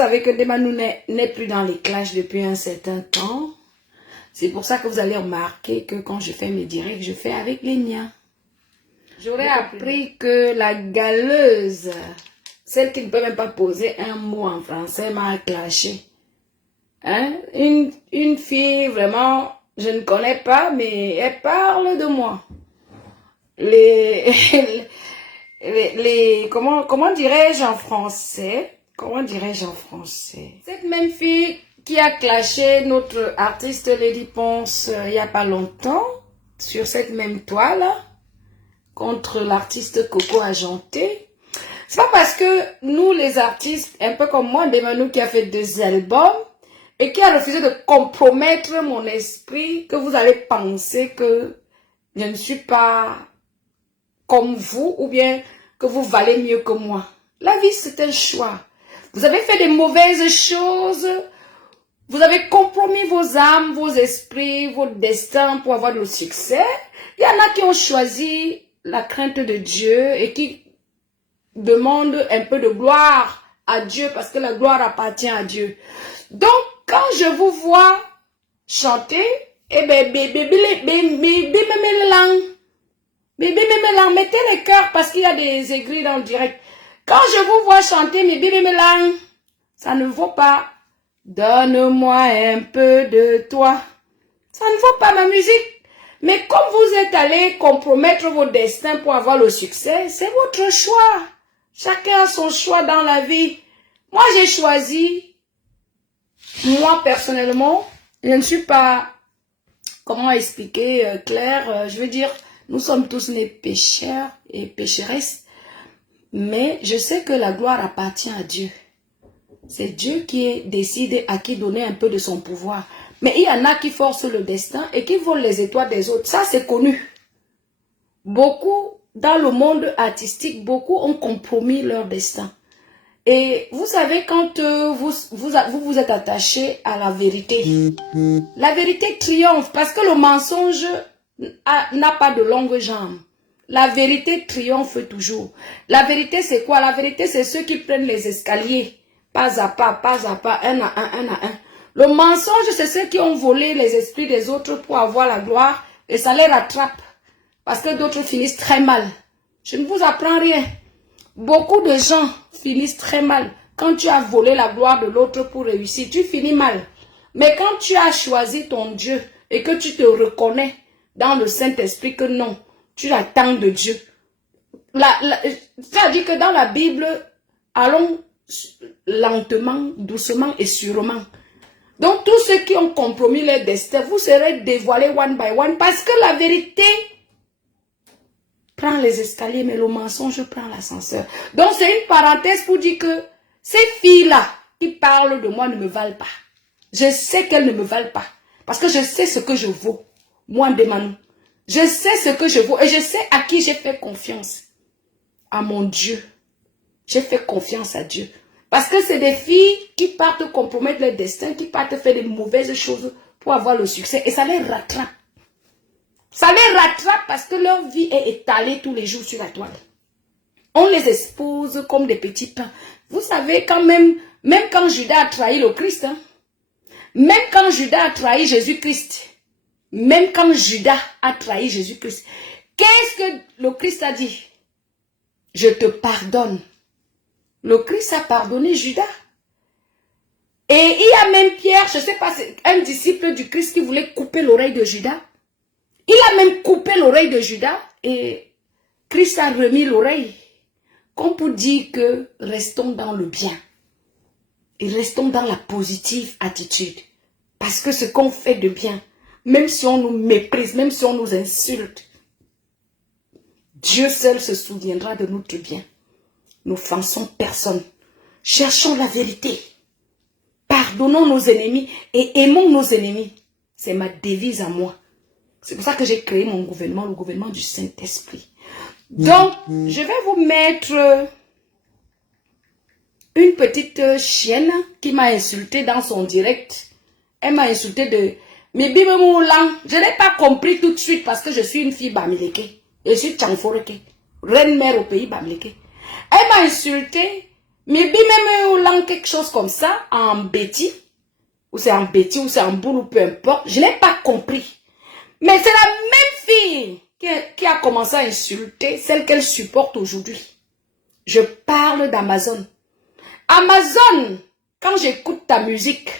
savez que Demanou n'est plus dans les clashs depuis un certain temps. C'est pour ça que vous allez remarquer que quand je fais mes directs, je fais avec les miens. J'aurais appris que la galeuse, celle qui ne peut même pas poser un mot en français, m'a clashé. Hein? Une fille, vraiment, je ne connais pas, mais elle parle de moi. Comment dirais-je en français? Comment dirais-je en français? Cette même fille qui a clashé notre artiste Lady Ponce il n'y a pas longtemps, sur cette même toile, contre l'artiste Coco Ajanté. C'est pas parce que nous, les artistes, un peu comme moi, Demanou qui a fait 2 albums, et qui a refusé de compromettre mon esprit, que vous allez penser que je ne suis pas comme vous, ou bien que vous valez mieux que moi. La vie, c'est un choix. Vous avez fait des mauvaises choses, vous avez compromis vos âmes, vos esprits, votre destin pour avoir le succès. Il y en a qui ont choisi la crainte de Dieu et qui demandent un peu de gloire à Dieu parce que la gloire appartient à Dieu. Donc, quand je vous vois chanter, eh ben, mettez les cœurs parce qu'il y a des aigris dans le direct. Quand je vous vois chanter, ça ne vaut pas. Donne-moi un peu de toi. Ça ne vaut pas ma musique. Mais comme vous êtes allé compromettre votre destin pour avoir le succès, c'est votre choix. Chacun a son choix dans la vie. Moi, j'ai choisi, moi personnellement, je ne suis pas, comment expliquer, Claire, je veux dire, nous sommes tous nés pécheurs et pécheresses, mais je sais que la gloire appartient à Dieu. C'est Dieu qui décide à qui donner un peu de son pouvoir. Mais il y en a qui forcent le destin et qui volent les étoiles des autres. Ça, c'est connu. Beaucoup, dans le monde artistique, beaucoup ont compromis leur destin. Et vous savez, quand vous êtes attaché à la vérité, la vérité triomphe parce que le mensonge n'a pas de longues jambes. La vérité triomphe toujours. La vérité, c'est quoi? La vérité, c'est ceux qui prennent les escaliers, pas à pas, un à un, un à un. Le mensonge, c'est ceux qui ont volé les esprits des autres pour avoir la gloire et ça les rattrape. Parce que d'autres finissent très mal. Je ne vous apprends rien. Beaucoup de gens finissent très mal. Quand tu as volé la gloire de l'autre pour réussir, tu finis mal. Mais quand tu as choisi ton Dieu et que tu te reconnais dans le Saint-Esprit que non, tu attends de Dieu. Ça dit que dans la Bible, allons lentement, doucement et sûrement. Donc tous ceux qui ont compromis leur destin, vous serez dévoilés one by one parce que la vérité prend les escaliers, mais le mensonge prend l'ascenseur. Donc c'est une parenthèse pour dire que ces filles-là qui parlent de moi ne me valent pas. Je sais qu'elles ne me valent pas. Parce que je sais ce que je vaux. Moi, Demanou. Je sais ce que je vaux et je sais à qui j'ai fait confiance. À mon Dieu. J'ai fait confiance à Dieu. Parce que c'est des filles qui partent compromettre leur destin, qui partent faire des mauvaises choses pour avoir le succès et ça les rattrape. Ça les rattrape parce que leur vie est étalée tous les jours sur la toile. On les expose comme des petits pains. Vous savez, même quand Judas a trahi le Christ, hein, même quand Judas a trahi Jésus-Christ, même quand Judas a trahi Jésus-Christ, qu'est-ce que le Christ a dit? Je te pardonne. Le Christ a pardonné Judas. Et il y a même Pierre, je ne sais pas, un disciple du Christ qui voulait couper l'oreille de Judas. Il a même coupé l'oreille de Judas et Christ a remis l'oreille. Comme pour dire que restons dans le bien. Et restons dans la positive attitude. Parce que ce qu'on fait de bien, même si on nous méprise, même si on nous insulte, Dieu seul se souviendra de notre bien. N'offensons personne. Cherchons la vérité. Pardonnons nos ennemis et aimons nos ennemis. C'est ma devise à moi. C'est pour ça que j'ai créé mon gouvernement, le gouvernement du Saint-Esprit. Donc, je vais vous mettre une petite chienne qui m'a insulté dans son direct. Elle m'a insulté de... Mais Bibe Moulan, je n'ai pas compris tout de suite parce que je suis une fille Bamileke. Je suis Tchanforeke, reine mère au pays Bamileke. Elle m'a insulté, Mais même quelque chose comme ça, en Betty, ou c'est en Betty, ou c'est en boule, ou peu importe, je n'ai pas compris. Mais c'est la même fille qui a commencé à insulter celle qu'elle supporte aujourd'hui. Je parle d'Amazon. Amazon, quand j'écoute ta musique,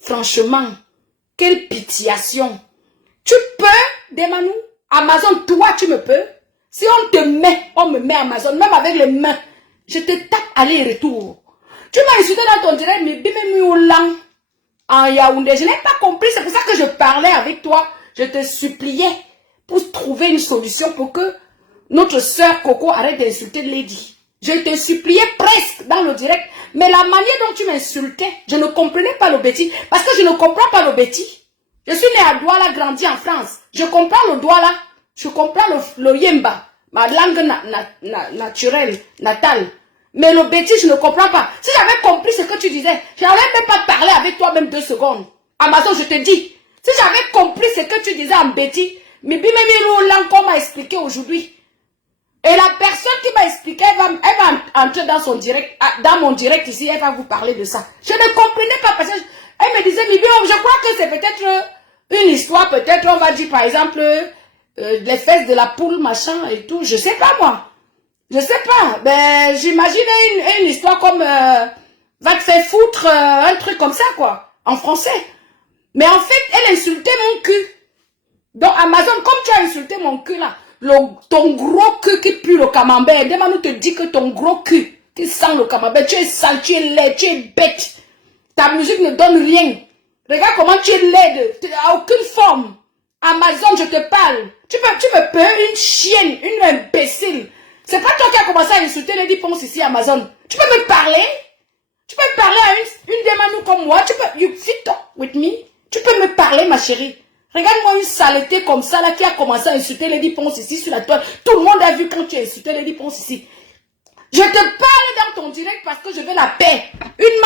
franchement, quelle pitiation. Tu peux, Demanou, Amazon, toi tu me peux. Si on te met, on me met Amazon, même avec les mains, je te tape aller-retour. Tu m'as insulté dans ton direct, mais bimemoulang, en Yaoundé, je n'ai pas compris, c'est pour ça que je parlais avec toi. Je te suppliais pour trouver une solution pour que notre soeur Coco arrête d'insulter Lady. Je te suppliais presque dans le direct, mais la manière dont tu m'insultais, je ne comprenais pas le bêtis, parce que je ne comprends pas le bêtis. Je suis né à Douala, grandi en France. Je comprends le Douala, je comprends le Yemba, ma langue naturelle, natale. Mais le bêtis, je ne comprends pas. Si j'avais compris ce que tu disais, je n'avais même pas parlé avec toi même 2 secondes. Amazon, je te dis, si j'avais compris ce que tu disais en bêtis, mais qu'on m'a expliqué aujourd'hui. Et la personne qui m'a expliqué, elle va entrer dans son direct, dans mon direct ici, elle va vous parler de ça. Je ne comprenais pas parce qu'elle me disait, mais je crois que c'est peut-être une histoire, peut-être on va dire par exemple, les fesses de la poule, machin et tout, je sais pas moi. Je sais pas, ben j'imagine une histoire comme, va te faire foutre, un truc comme ça quoi, en français. Mais en fait, elle insultait mon cul. Donc Amazon, comme tu as insulté mon cul là, ton gros cul qui pue le camembert, Demano te dit que ton gros cul qui sent le camembert, tu es sale, tu es laid, tu es bête. Ta musique ne donne rien. Regarde comment tu es laide, tu n'as aucune forme. Amazon, je te parle. Tu me peux une chienne, une imbécile. C'est pas toi qui as commencé à insulter Lady Ponce ici, Amazon. Tu peux me parler? Tu peux me parler à une Demano comme moi? You fit talk with me? Tu peux me parler, ma chérie? Regarde-moi une saleté comme ça là qui a commencé à insulter Lady Ponce ici sur la toile. Tout le monde a vu quand tu as insulté Lady Ponce ici. Je te parle dans ton direct parce que je veux la paix. Une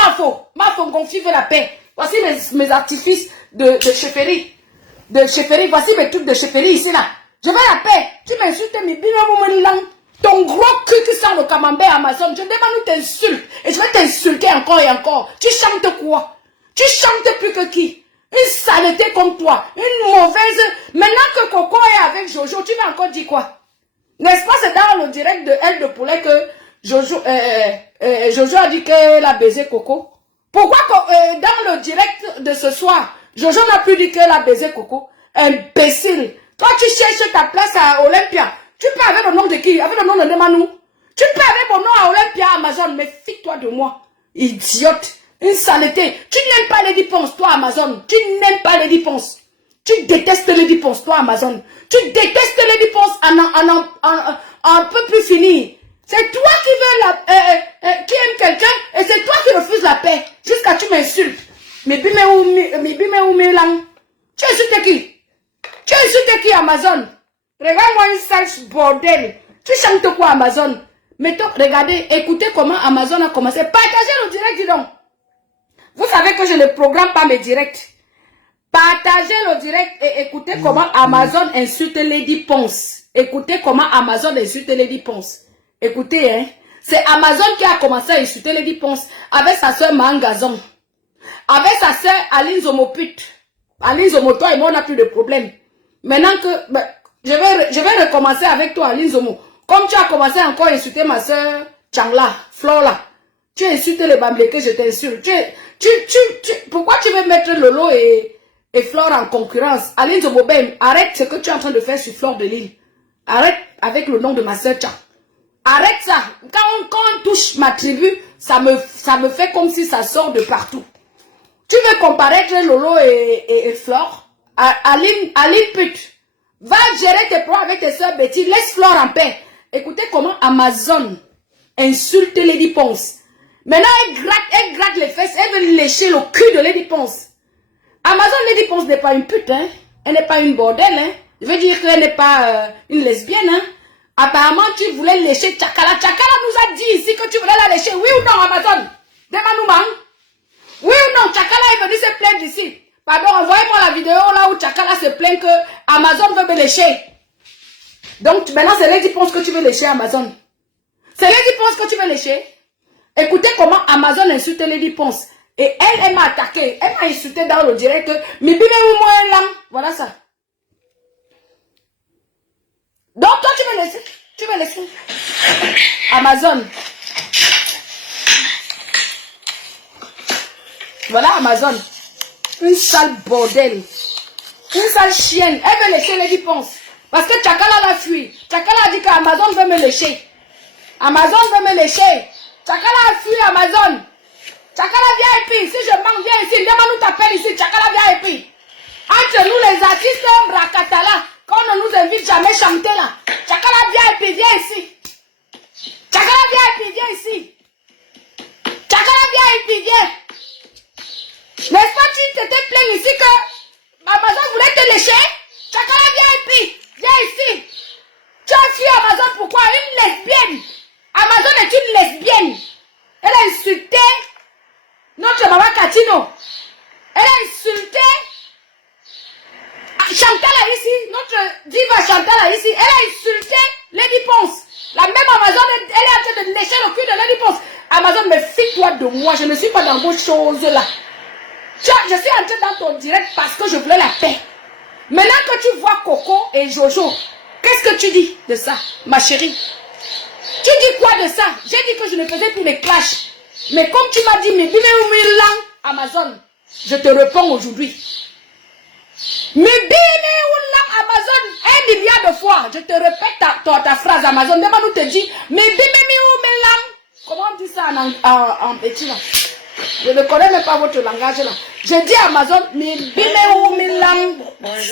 Mafo Gonfi veut la paix. Voici mes artifices de chefferie. Voici mes trucs de chefferie ici là. Je veux la paix. Tu m'insultes, mais bien ton gros cul qui sent le camembert Amazon. Je demande où t'insultes. Et je vais t'insulter encore et encore. Tu chantes quoi? Tu chantes plus que qui? Une saleté comme toi. Une mauvaise. Maintenant que Coco est avec Jojo, tu vas encore dire quoi? N'est-ce pas, c'est dans le direct de Elle de Poulet que Jojo a dit qu'elle a baisé Coco. Pourquoi dans le direct de ce soir, Jojo n'a plus dit qu'elle a baisé Coco? Imbécile. Toi, tu cherches ta place à Olympia. Tu peux avec le nom de qui? Avec le nom de Nemanou. Tu peux avec mon nom à Olympia, Amazon. Mais fiche-toi de moi. Idiote. Une saleté. Tu n'aimes pas Lady Ponce, toi, Amazon. Tu n'aimes pas Lady Ponce. Tu détestes Lady Ponce, toi, Amazon. Tu détestes Lady Ponce en peu plus finir. C'est toi qui aime quelqu'un et c'est toi qui refuses la paix. Jusqu'à tu m'insultes. Mais bime ou lang. Tu insultes qui? Tu insultes qui, Amazon? Regarde-moi une sale bordel. Tu chantes quoi, Amazon? Mais toi, regardez, écoutez comment Amazon a commencé. Partagez le direct, dis donc. Vous savez que je ne programme pas mes directs. Partagez le direct et écoutez comment Amazon insulte Lady Ponce. Écoutez comment Amazon insulte Lady Ponce. Écoutez, hein. C'est Amazon qui a commencé à insulter Lady Ponce avec sa soeur Mangazon. Avec sa soeur Aline Zomoput. Aline Zomo, toi et moi, on n'a plus de problème. Maintenant que... Ben, je vais recommencer avec toi, Aline Zomo. Comme tu as commencé encore à insulter ma soeur Changla, Flora. Tu insultes les Bamblés, je t'insulte. Pourquoi tu veux mettre Lolo et Flore en concurrence? Aline Zomo, ben, arrête ce que tu es en train de faire sur Flore de Lille. Arrête avec le nom de ma soeur Chang. Arrête ça. Quand on touche ma tribu, ça me fait comme si ça sort de partout. Tu veux comparer Lolo et Flore? Aline pute. Va gérer tes problèmes avec tes soeurs Betty. Laisse Flore en paix. Écoutez comment Amazon insulte Lady Ponce. Maintenant, elle gratte les fesses. Elle veut lécher le cul de Lady Ponce. Amazon Lady Ponce n'est pas une pute. Hein? Elle n'est pas une bordel. Hein? Je veux dire qu'elle n'est pas une lesbienne. Hein? Apparemment, tu voulais lécher Chakala. Chakala nous a dit ici que tu voulais la lécher. Oui ou non, Amazon? Demande-nous, oui ou non? Chakala est venu se plaindre ici. Pardon, envoyez-moi la vidéo là où Chakala se plaint que Amazon veut me lécher. Donc, maintenant, c'est Lady Ponce que tu veux lécher, Amazon. C'est Lady Ponce que tu veux lécher. Écoutez comment Amazon insulte Lady Ponce. Et elle m'a attaqué. Elle m'a insulté dans le direct. Mais bien, moi, voilà ça. Donc, toi, tu veux laisser. Tu veux laisser. Amazon. Voilà Amazon. Une sale bordel. Une sale chienne. Elle veut lécher Lady Ponce. Parce que Chakala l'a fui. Chakala a dit qu'Amazon veut me lécher. Amazon veut me lécher. Chakala a fui Amazon. Chakala viens et puis. Si je manque, viens ici. Viens nous t'appelle ici. Chakala viens et puis. Entre nous les artistes Rakatala, quand on ne nous invite jamais chanter là. Chakala viens et puis viens ici. Chakala viens et puis viens ici. Chakala viens et puis viens. N'est-ce pas, tu t'étais plaint ici que Amazon voulait te lécher? Chakala viens et puis viens ici. Tu as fui Amazon, pourquoi? Une lesbienne. Amazon est une lesbienne. Elle a insulté notre maman Katino. Elle a insulté Chantala ici, notre diva Chantala ici. Elle a insulté Lady Ponce. La même Amazon, elle est en train de lécher le cul de Lady Ponce. Amazon, mais fie-toi de moi, je ne suis pas dans vos choses là. Je suis entrée dans ton direct parce que je voulais la paix. Maintenant que tu vois Coco et Jojo, qu'est-ce que tu dis de ça, ma chérie? Tu dis quoi de ça? J'ai dit que je ne faisais plus les clashs. Mais comme tu m'as dit, mais Amazon, je te réponds aujourd'hui. Mais Amazon, 1 milliard de fois, je te répète ta phrase Amazon. Demande nous te dit, mais comment on dit ça en petit là? Je ne connais même pas votre langage là. Je dis Amazon, mais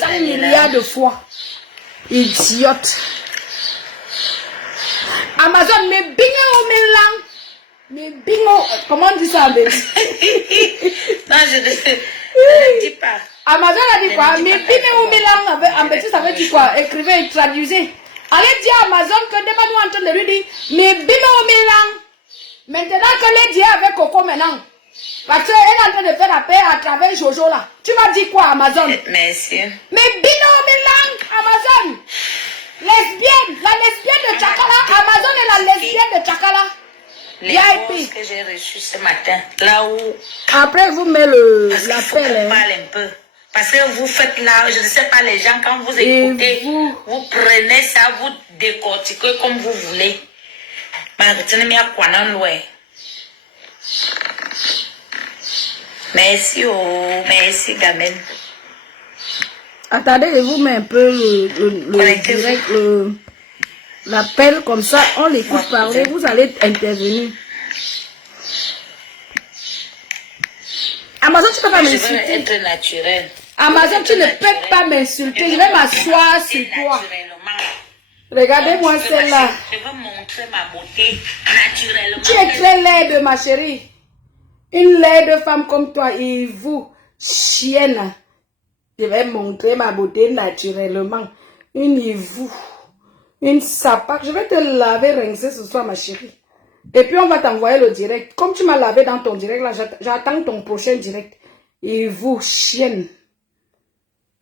5 milliards de fois. Idiote. Amazon, mais bingo, comment on dit ça en petit? Non, je ne dis pas. Amazon a dit quoi? Mais en petit, ça veut dire quoi? Écrivez et traduisez. Allez dire à Amazon que demande-nous en train de lui dire, mais maintenant que les dit avec Coco maintenant. Parce qu'elle est en train de faire la paix à travers Jojo là. Tu m'as dit quoi, Amazon? Merci. Mais Amazon. Lesbienne, la lesbienne de Chakala. Amazon est la lesbienne de Chakala. Les posts que j'ai reçus ce matin, là où... Après, vous mettez l'appel. Parle un peu. Parce que vous faites là, je ne sais pas, les gens, quand vous écoutez, vous prenez ça, vous décortiquez comme vous voulez. Merci, oh, merci, Gamen. Attendez, je vous mets un peu l'appel, comme ça, on l'écoute parler, vous allez intervenir. Amazon, tu ne peux pas m'insulter. Je veux être naturel. Amazon, tu ne peux pas m'insulter. Je vais m'asseoir sur toi. Regardez-moi celle-là. Je veux montrer ma beauté naturellement. Tu es très laide, ma chérie. Une laide femme comme toi, et vous, chienne. Je vais montrer ma beauté naturellement. Une hivou. Une sapac. Je vais te laver, rincer ce soir, ma chérie. Et puis, on va t'envoyer le direct. Comme tu m'as lavé dans ton direct, là, j'attends ton prochain direct. Et vous, chienne.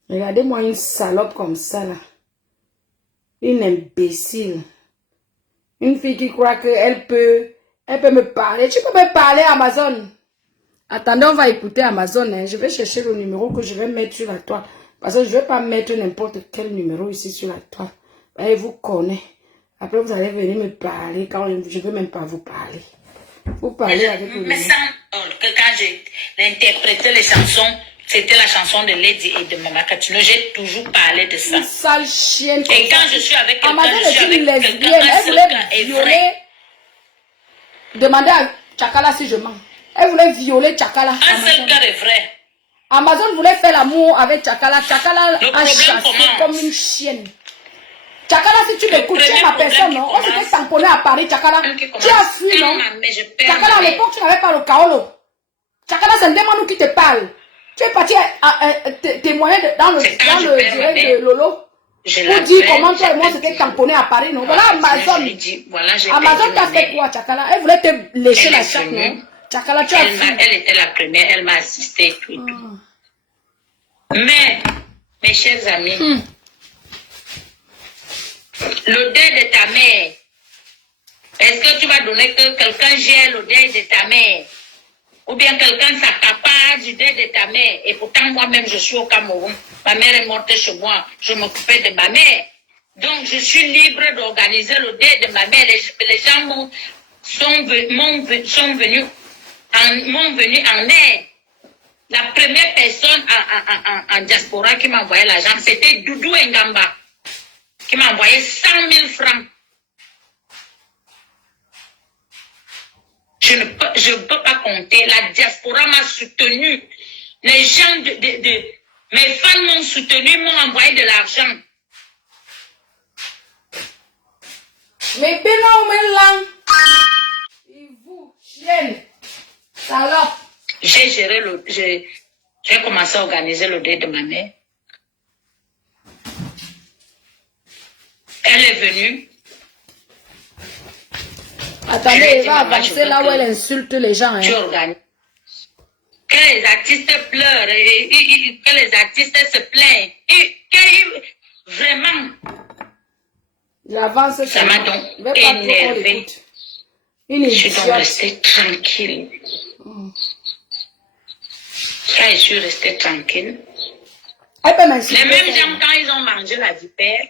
Regardez-moi une salope comme ça, là. Une imbécile. Une fille qui croit qu'elle peut me parler. Tu peux me parler, Amazon. Attendez, on va écouter Amazon. Hein. Je vais chercher le numéro que je vais mettre sur la toile. Parce que je ne vais pas mettre n'importe quel numéro ici sur la toile. Et vous connaissez. Après, vous allez venir me parler quand je ne veux même pas vous parler. Vous parlez avec le numéro. Mais que quand j'ai interprété les chansons, c'était la chanson de Lady et de Mama Katino. J'ai toujours parlé de ça. Une sale chienne. Et quand je suis avec quelqu'un, je suis avec lesbienne. Elle voulait violer. Demandez à Chakala si je mens. Elle voulait violer Chakala. Un seul cœur est vrai. Amazon voulait faire l'amour avec Chakala. Chakala a chassé comme une chienne. Chakala, si tu m'écoutes, tu es ma personne, non? On s'était tamponné à Paris, Chakala. Tu as fui, non? Chakala, à l'époque, tu n'avais pas le kaolo. Chakala, c'est Ndemano qui te parle. Tu es parti témoigner dans le direct de Lolo. Pour dire comment toi et moi s'était tamponné à Paris, non? Voilà Amazon. Amazon t'a fait quoi, Chakala? Elle voulait te lécher la chatte, non? Chakala, tu as fui. Elle était la première, elle m'a assisté et tout. Mais, mes chers amis, l'odeur de ta mère, Est-ce que tu vas donner que quelqu'un gère le deuil de ta mère? Ou bien quelqu'un s'accapare du deuil de ta mère? Et pourtant, moi-même, je suis au Cameroun. Ma mère est morte chez moi. Je m'occupais de ma mère. Donc, je suis libre d'organiser le deuil de ma mère. Les gens sont venus en aide. La première personne en diaspora qui m'a envoyé l'argent, c'était Doudou Ngamba, qui m'a envoyé 100 000 francs. Je ne peux pas compter. La diaspora m'a soutenu. Les gens mes fans m'ont soutenu, m'ont envoyé de l'argent. Mais Bénin, et vous, chienne, salope. J'ai commencé à organiser le deuil de ma mère. Elle est venue. Attendez, elle va avancer là où elle insulte les gens. Hein. Tu organises. Que les artistes pleurent, que les artistes se plaignent. Vraiment. J'avance. Ça m'a donc énervé. Je suis donc restée tranquille. Quand je suis restée tranquille. Les mêmes gens, quand ils ont mangé la vipère,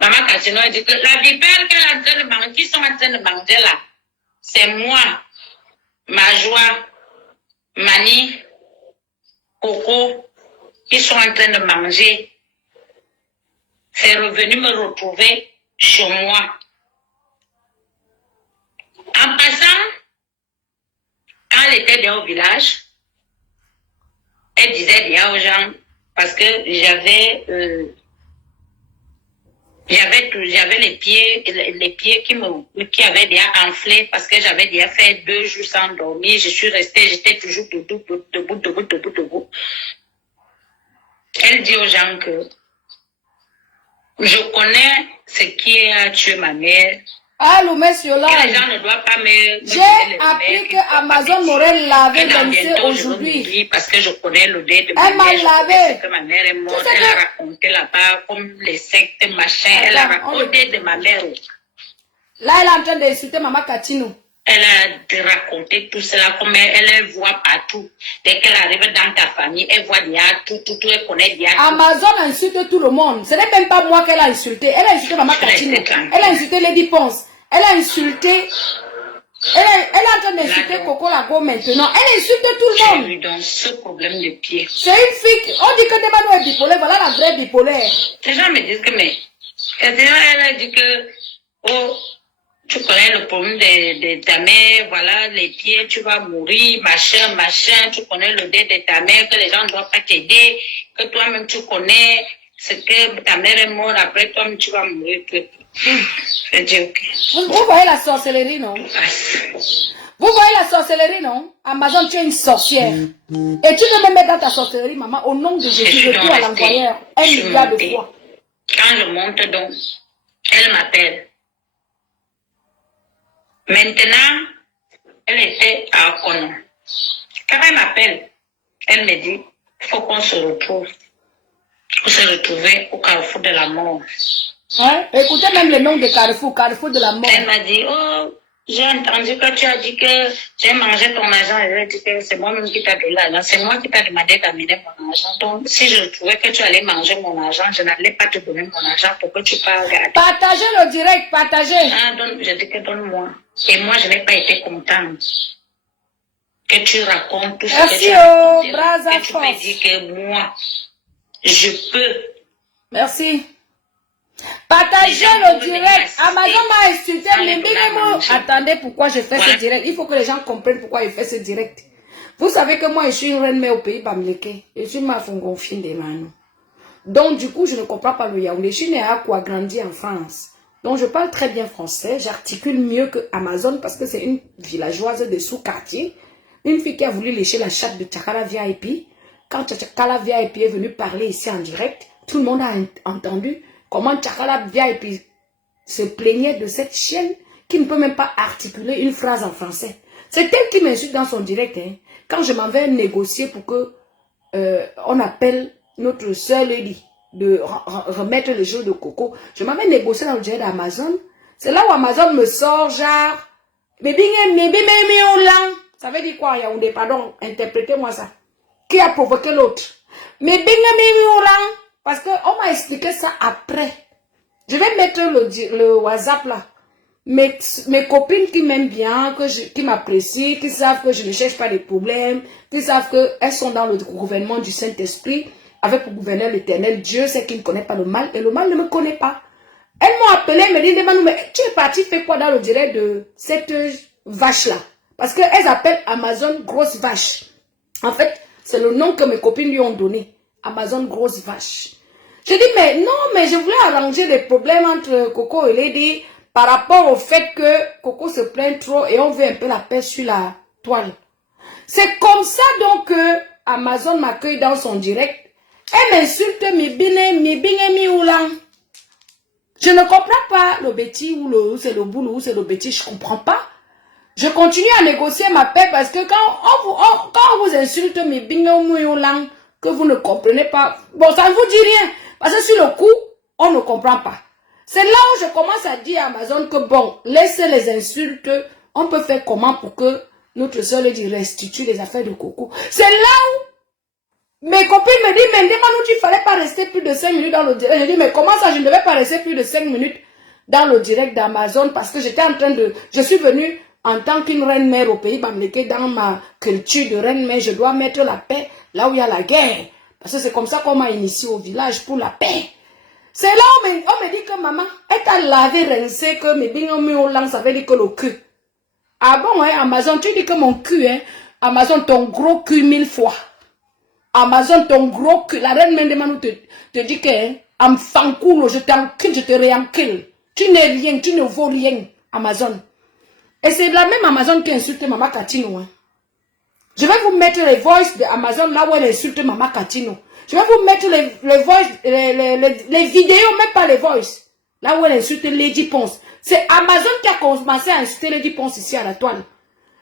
Maman Katino a dit que la vipère qu'ils sont en train de manger là, c'est moi, Majoie, Mani, Coco, qui sont en train de manger. C'est revenu me retrouver chez moi. En passant, quand elle était dans au village, elle disait bien aux gens, parce que j'avais les pieds qui avaient déjà enflé, parce que j'avais déjà fait 2 jours sans dormir. Je suis restée, j'étais toujours debout. Elle dit aux gens que je connais ce qui a tué ma mère. Allô, monsieur là. Les gens ne doivent pas me j'ai appris que Amazon m'aurait lavé le aujourd'hui. Parce que je connais le deuil de ma mère. Elle m'a lavé. Que ma mère est morte. Elle a raconté là-bas comme les sectes, machin. Elle a raconté de ma mère. Là, elle est en train d'insulter Maman Katino. Elle a raconté tout cela comme elle voit partout. Dès qu'elle arrive dans ta famille, elle voit bien tout, elle connaît bien tout. Amazon insulte tout le monde. Ce n'est même pas moi qu'elle a insulté. Elle a insulté Maman Katino. Elle a insulté Lady Ponce. Elle a insulté. Elle est en train d'insulter Coco Lago maintenant. Elle insulte tout le monde. J'ai eu dans ce problème de pied. C'est une fille. On dit que Debano est bipolaire. Voilà la vraie bipolaire. Les gens me disent que, mais. Elle a dit que. Oh. Tu connais le problème de ta mère, voilà, les pieds, tu vas mourir, machin, tu connais le deuil de ta mère, que les gens ne doivent pas t'aider, que toi-même tu connais ce que ta mère est morte, après toi-même tu vas mourir. Je dis ok. Vous voyez la sorcellerie, non? Vous voyez la sorcellerie, non? Amazon, tu es une sorcière. Et tu veux me mettre dans ta sorcellerie, maman, au nom de Jésus, je dis à l'envoyeur, 1 milliard de fois. Quand je monte donc, elle m'appelle. Maintenant, elle était à Kono. Quand elle m'appelle, elle me dit, il faut qu'on se retrouve. On s'est retrouvés au carrefour de la mort. Ouais, écoutez même le nom de carrefour de la mort. Elle m'a dit, oh, j'ai entendu que tu as dit que j'ai mangé ton argent. Elle a dit que c'est moi-même qui t'a donné l'argent. C'est moi qui t'a demandé d'amener mon argent. Donc, si je trouvais que tu allais manger mon argent, je n'allais pas te donner mon argent pour que tu parles. Regarder. Partagez le direct, partagez. Ah, je dis que donne-moi. Et moi, je n'ai pas été contente que tu racontes tout ce que tu as raconté. Et tu peux dire que moi, je peux. Merci. Partagez le direct. Amazon m'a insulté. Mais attendez, pourquoi je fais ce direct? Il faut que les gens comprennent pourquoi je fais ce direct. Vous savez que moi, je suis une reine mère au pays Bamileke. Je suis ma fongonfine des manos. Donc, du coup, je ne comprends pas le Yaoundé. Je suis née à quoi, grandi en France. Donc, je parle très bien français. J'articule mieux que Amazon parce que c'est une villageoise de sous-quartier. Une fille qui a voulu lécher la chatte de Tchakala VIP. Quand Tchakala VIP est venu parler ici en direct, tout le monde a entendu comment Tchakala VIP se plaignait de cette chienne qui ne peut même pas articuler une phrase en français. C'est elle qui m'insulte dans son direct. Hein. Quand je m'en vais négocier pour que on appelle notre sœur Lady de remettre le jeu de Coco, je m'en vais négocier dans le direct d'Amazon. C'est là où Amazon me sort, genre, ça veut dire quoi, Yaoundé? Pardon, interprétez-moi ça. Qui a provoqué l'autre? Parce qu'on m'a expliqué ça après. Je vais mettre le WhatsApp là. Mes copines qui m'aiment bien, qui m'apprécient, qui savent que je ne cherche pas de problèmes, qui savent qu'elles sont dans le gouvernement du Saint-Esprit, avec le gouverneur l'éternel, Dieu sait qu'il ne connaît pas le mal, et le mal ne me connaît pas. Elles m'ont appelé, me dit, mais tu es parti faire quoi dans le direct de cette vache-là? Parce qu'elles appellent Amazon grosse vache. En fait, c'est le nom que mes copines lui ont donné. Amazon grosse vache. Je dis, mais non, mais je voulais arranger les problèmes entre Coco et Lady par rapport au fait que Coco se plaint trop et on veut un peu la paix sur la toile. C'est comme ça donc que Amazon m'accueille dans son direct. Elle m'insulte, je ne comprends pas le bêtis ou c'est le boulot ou c'est le bêtis, je ne comprends pas. Je continue à négocier ma paix parce que quand on vous insulte, que vous ne comprenez pas, bon, ça ne vous dit rien. Parce que sur le coup, on ne comprend pas. C'est là où je commence à dire à Amazon que bon, laissez les insultes, on peut faire comment pour que notre soeur lui restitue les affaires de Coco. C'est là où mes copines me disent, mais demande-nous, il ne fallait pas rester plus de 5 minutes dans le direct. Je dis, mais comment ça, je ne devais pas rester plus de 5 minutes dans le direct d'Amazon parce que j'étais en train de... Je suis venue en tant qu'une reine-mère au pays bamileke, dans ma culture de reine-mère, je dois mettre la paix là où il y a la guerre. Parce que c'est comme ça qu'on m'a initié au village pour la paix. C'est là où on me dit que maman, elle t'a lavé, rincé, que mes bingos ça veut dire que le cul. Ah bon, hein, Amazon, tu dis que mon cul, hein, Amazon, ton gros cul 1000 fois. Amazon, ton gros cul, la reine Mendemanou te dit que, hein, je t'encule, je te réencule. Tu n'es rien, tu ne vaux rien, Amazon. Et c'est la même Amazon qui insulte Maman Katino. Hein. Je vais vous mettre les voices de Amazon là où elle insulte Maman Katino. Je vais vous mettre les vidéos, même pas les voices. Là où elle insulte Lady Ponce. C'est Amazon qui a commencé à insulter Lady Ponce ici à la toile.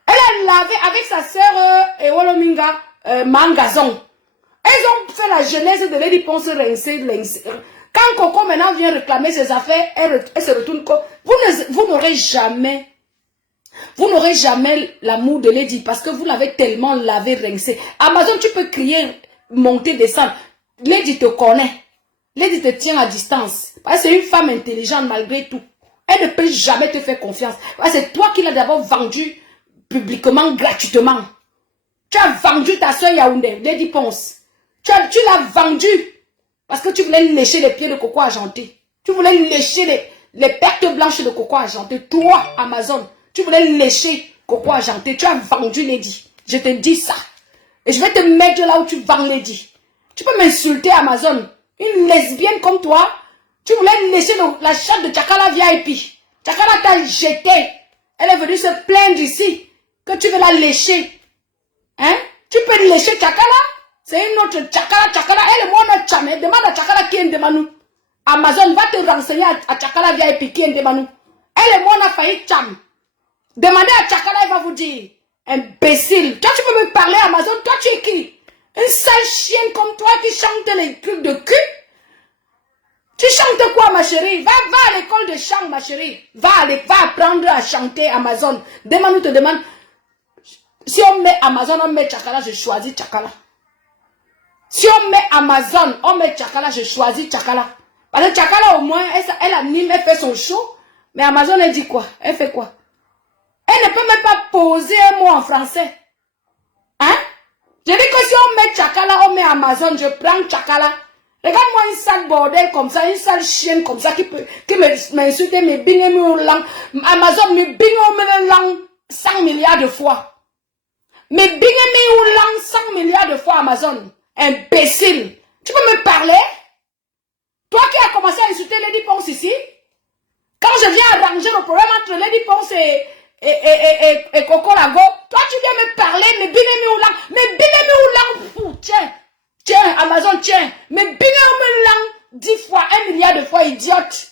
Elle a lavé avec sa sœur Ewolominga Mangazon. Elles ont fait la genèse de Lady Ponce rincée. Quand Coco maintenant vient réclamer ses affaires, elle se retourne. Vous n'aurez jamais... Vous n'aurez jamais l'amour de Lady parce que vous l'avez tellement lavé, rincé. Amazon, tu peux crier, monter, descendre. Lady te connaît. Lady te tient à distance. Parce que c'est une femme intelligente malgré tout. Elle ne peut jamais te faire confiance. C'est toi qui l'as d'abord vendu publiquement, gratuitement. Tu as vendu ta soeur Yaoundé, Lady Ponce. Tu l'as vendu parce que tu voulais lécher les pieds de Coco Argenté. Tu voulais lécher les pertes blanches de Coco Argenté. Toi, Amazon. Tu voulais lécher Coco Argenté. Tu as vendu Lady. Je te dis ça. Et je vais te mettre là où tu vends Lady. Tu peux m'insulter Amazon. Une lesbienne comme toi. Tu voulais lécher la chatte de Chakala VIP. Chakala t'a jeté. Elle est venue se plaindre ici. Que tu veux la lécher. Hein? Tu peux lécher Chakala. C'est une autre Chakala. Chakala. Elle est moi notre chamé. Demande à Chakala qui est Ndemanou. Amazon va te renseigner à Chakala VIP qui est Ndemanou. Elle est moi notre failli cham. Demandez à Chakala, il va vous dire. Imbécile. Toi, tu peux me parler, Amazon. Toi, tu es qui? Une sale chienne comme toi qui chante les trucs de cul? Tu chantes quoi, ma chérie? Va à l'école de chant, ma chérie. Va apprendre à chanter, Amazon. Demande, te demande. Si on met Amazon, on met Chakala, je choisis Chakala. Si on met Amazon, on met Chakala, je choisis Chakala. Parce que Chakala, au moins, elle anime, elle fait son show. Mais Amazon, elle dit quoi? Elle fait quoi? Elle ne peut même pas poser un mot en français. Hein? Je dis que si on met Chakala, on met Amazon, je prends Chakala. Regarde-moi une sale bordel comme ça, une sale chienne comme ça qui m'insulte, me binge me langue. Amazon me binge me langue 100 milliards de fois. Me binge me langue 100 milliards de fois Amazon. Imbécile. Tu peux me parler? Toi qui as commencé à insulter Lady Ponce ici? Quand je viens arranger le problème entre Lady Ponce et Coco Lago, toi tu viens me parler, me binge me langue, tiens, Amazon, tiens, me binge me langue 10 fois, 1 milliard de fois, idiote,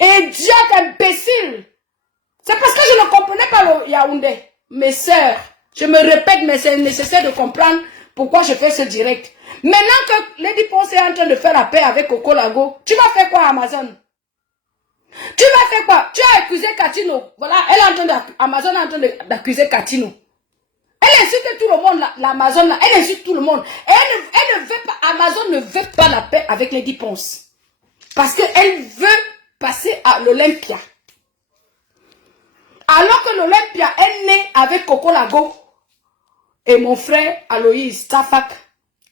imbécile. C'est parce que je ne comprenais pas le Yaoundé. Mes sœurs, je me répète, mais c'est nécessaire de comprendre pourquoi je fais ce direct. Maintenant que Lady Ponce est en train de faire la paix avec Coco Lago, tu vas faire quoi, Amazon? Tu vas faire quoi? Tu as accusé Katino. Voilà, elle est en train Amazon est en train d'accuser Katino. Elle insulte tout le monde, l'Amazon là. Elle insulte tout le monde. Elle ne veut pas, Amazon ne veut pas la paix avec Lady Ponce. Parce qu'elle veut passer à l'Olympia. Alors que l'Olympia est née avec Coco Lago et mon frère Aloïs Tafak.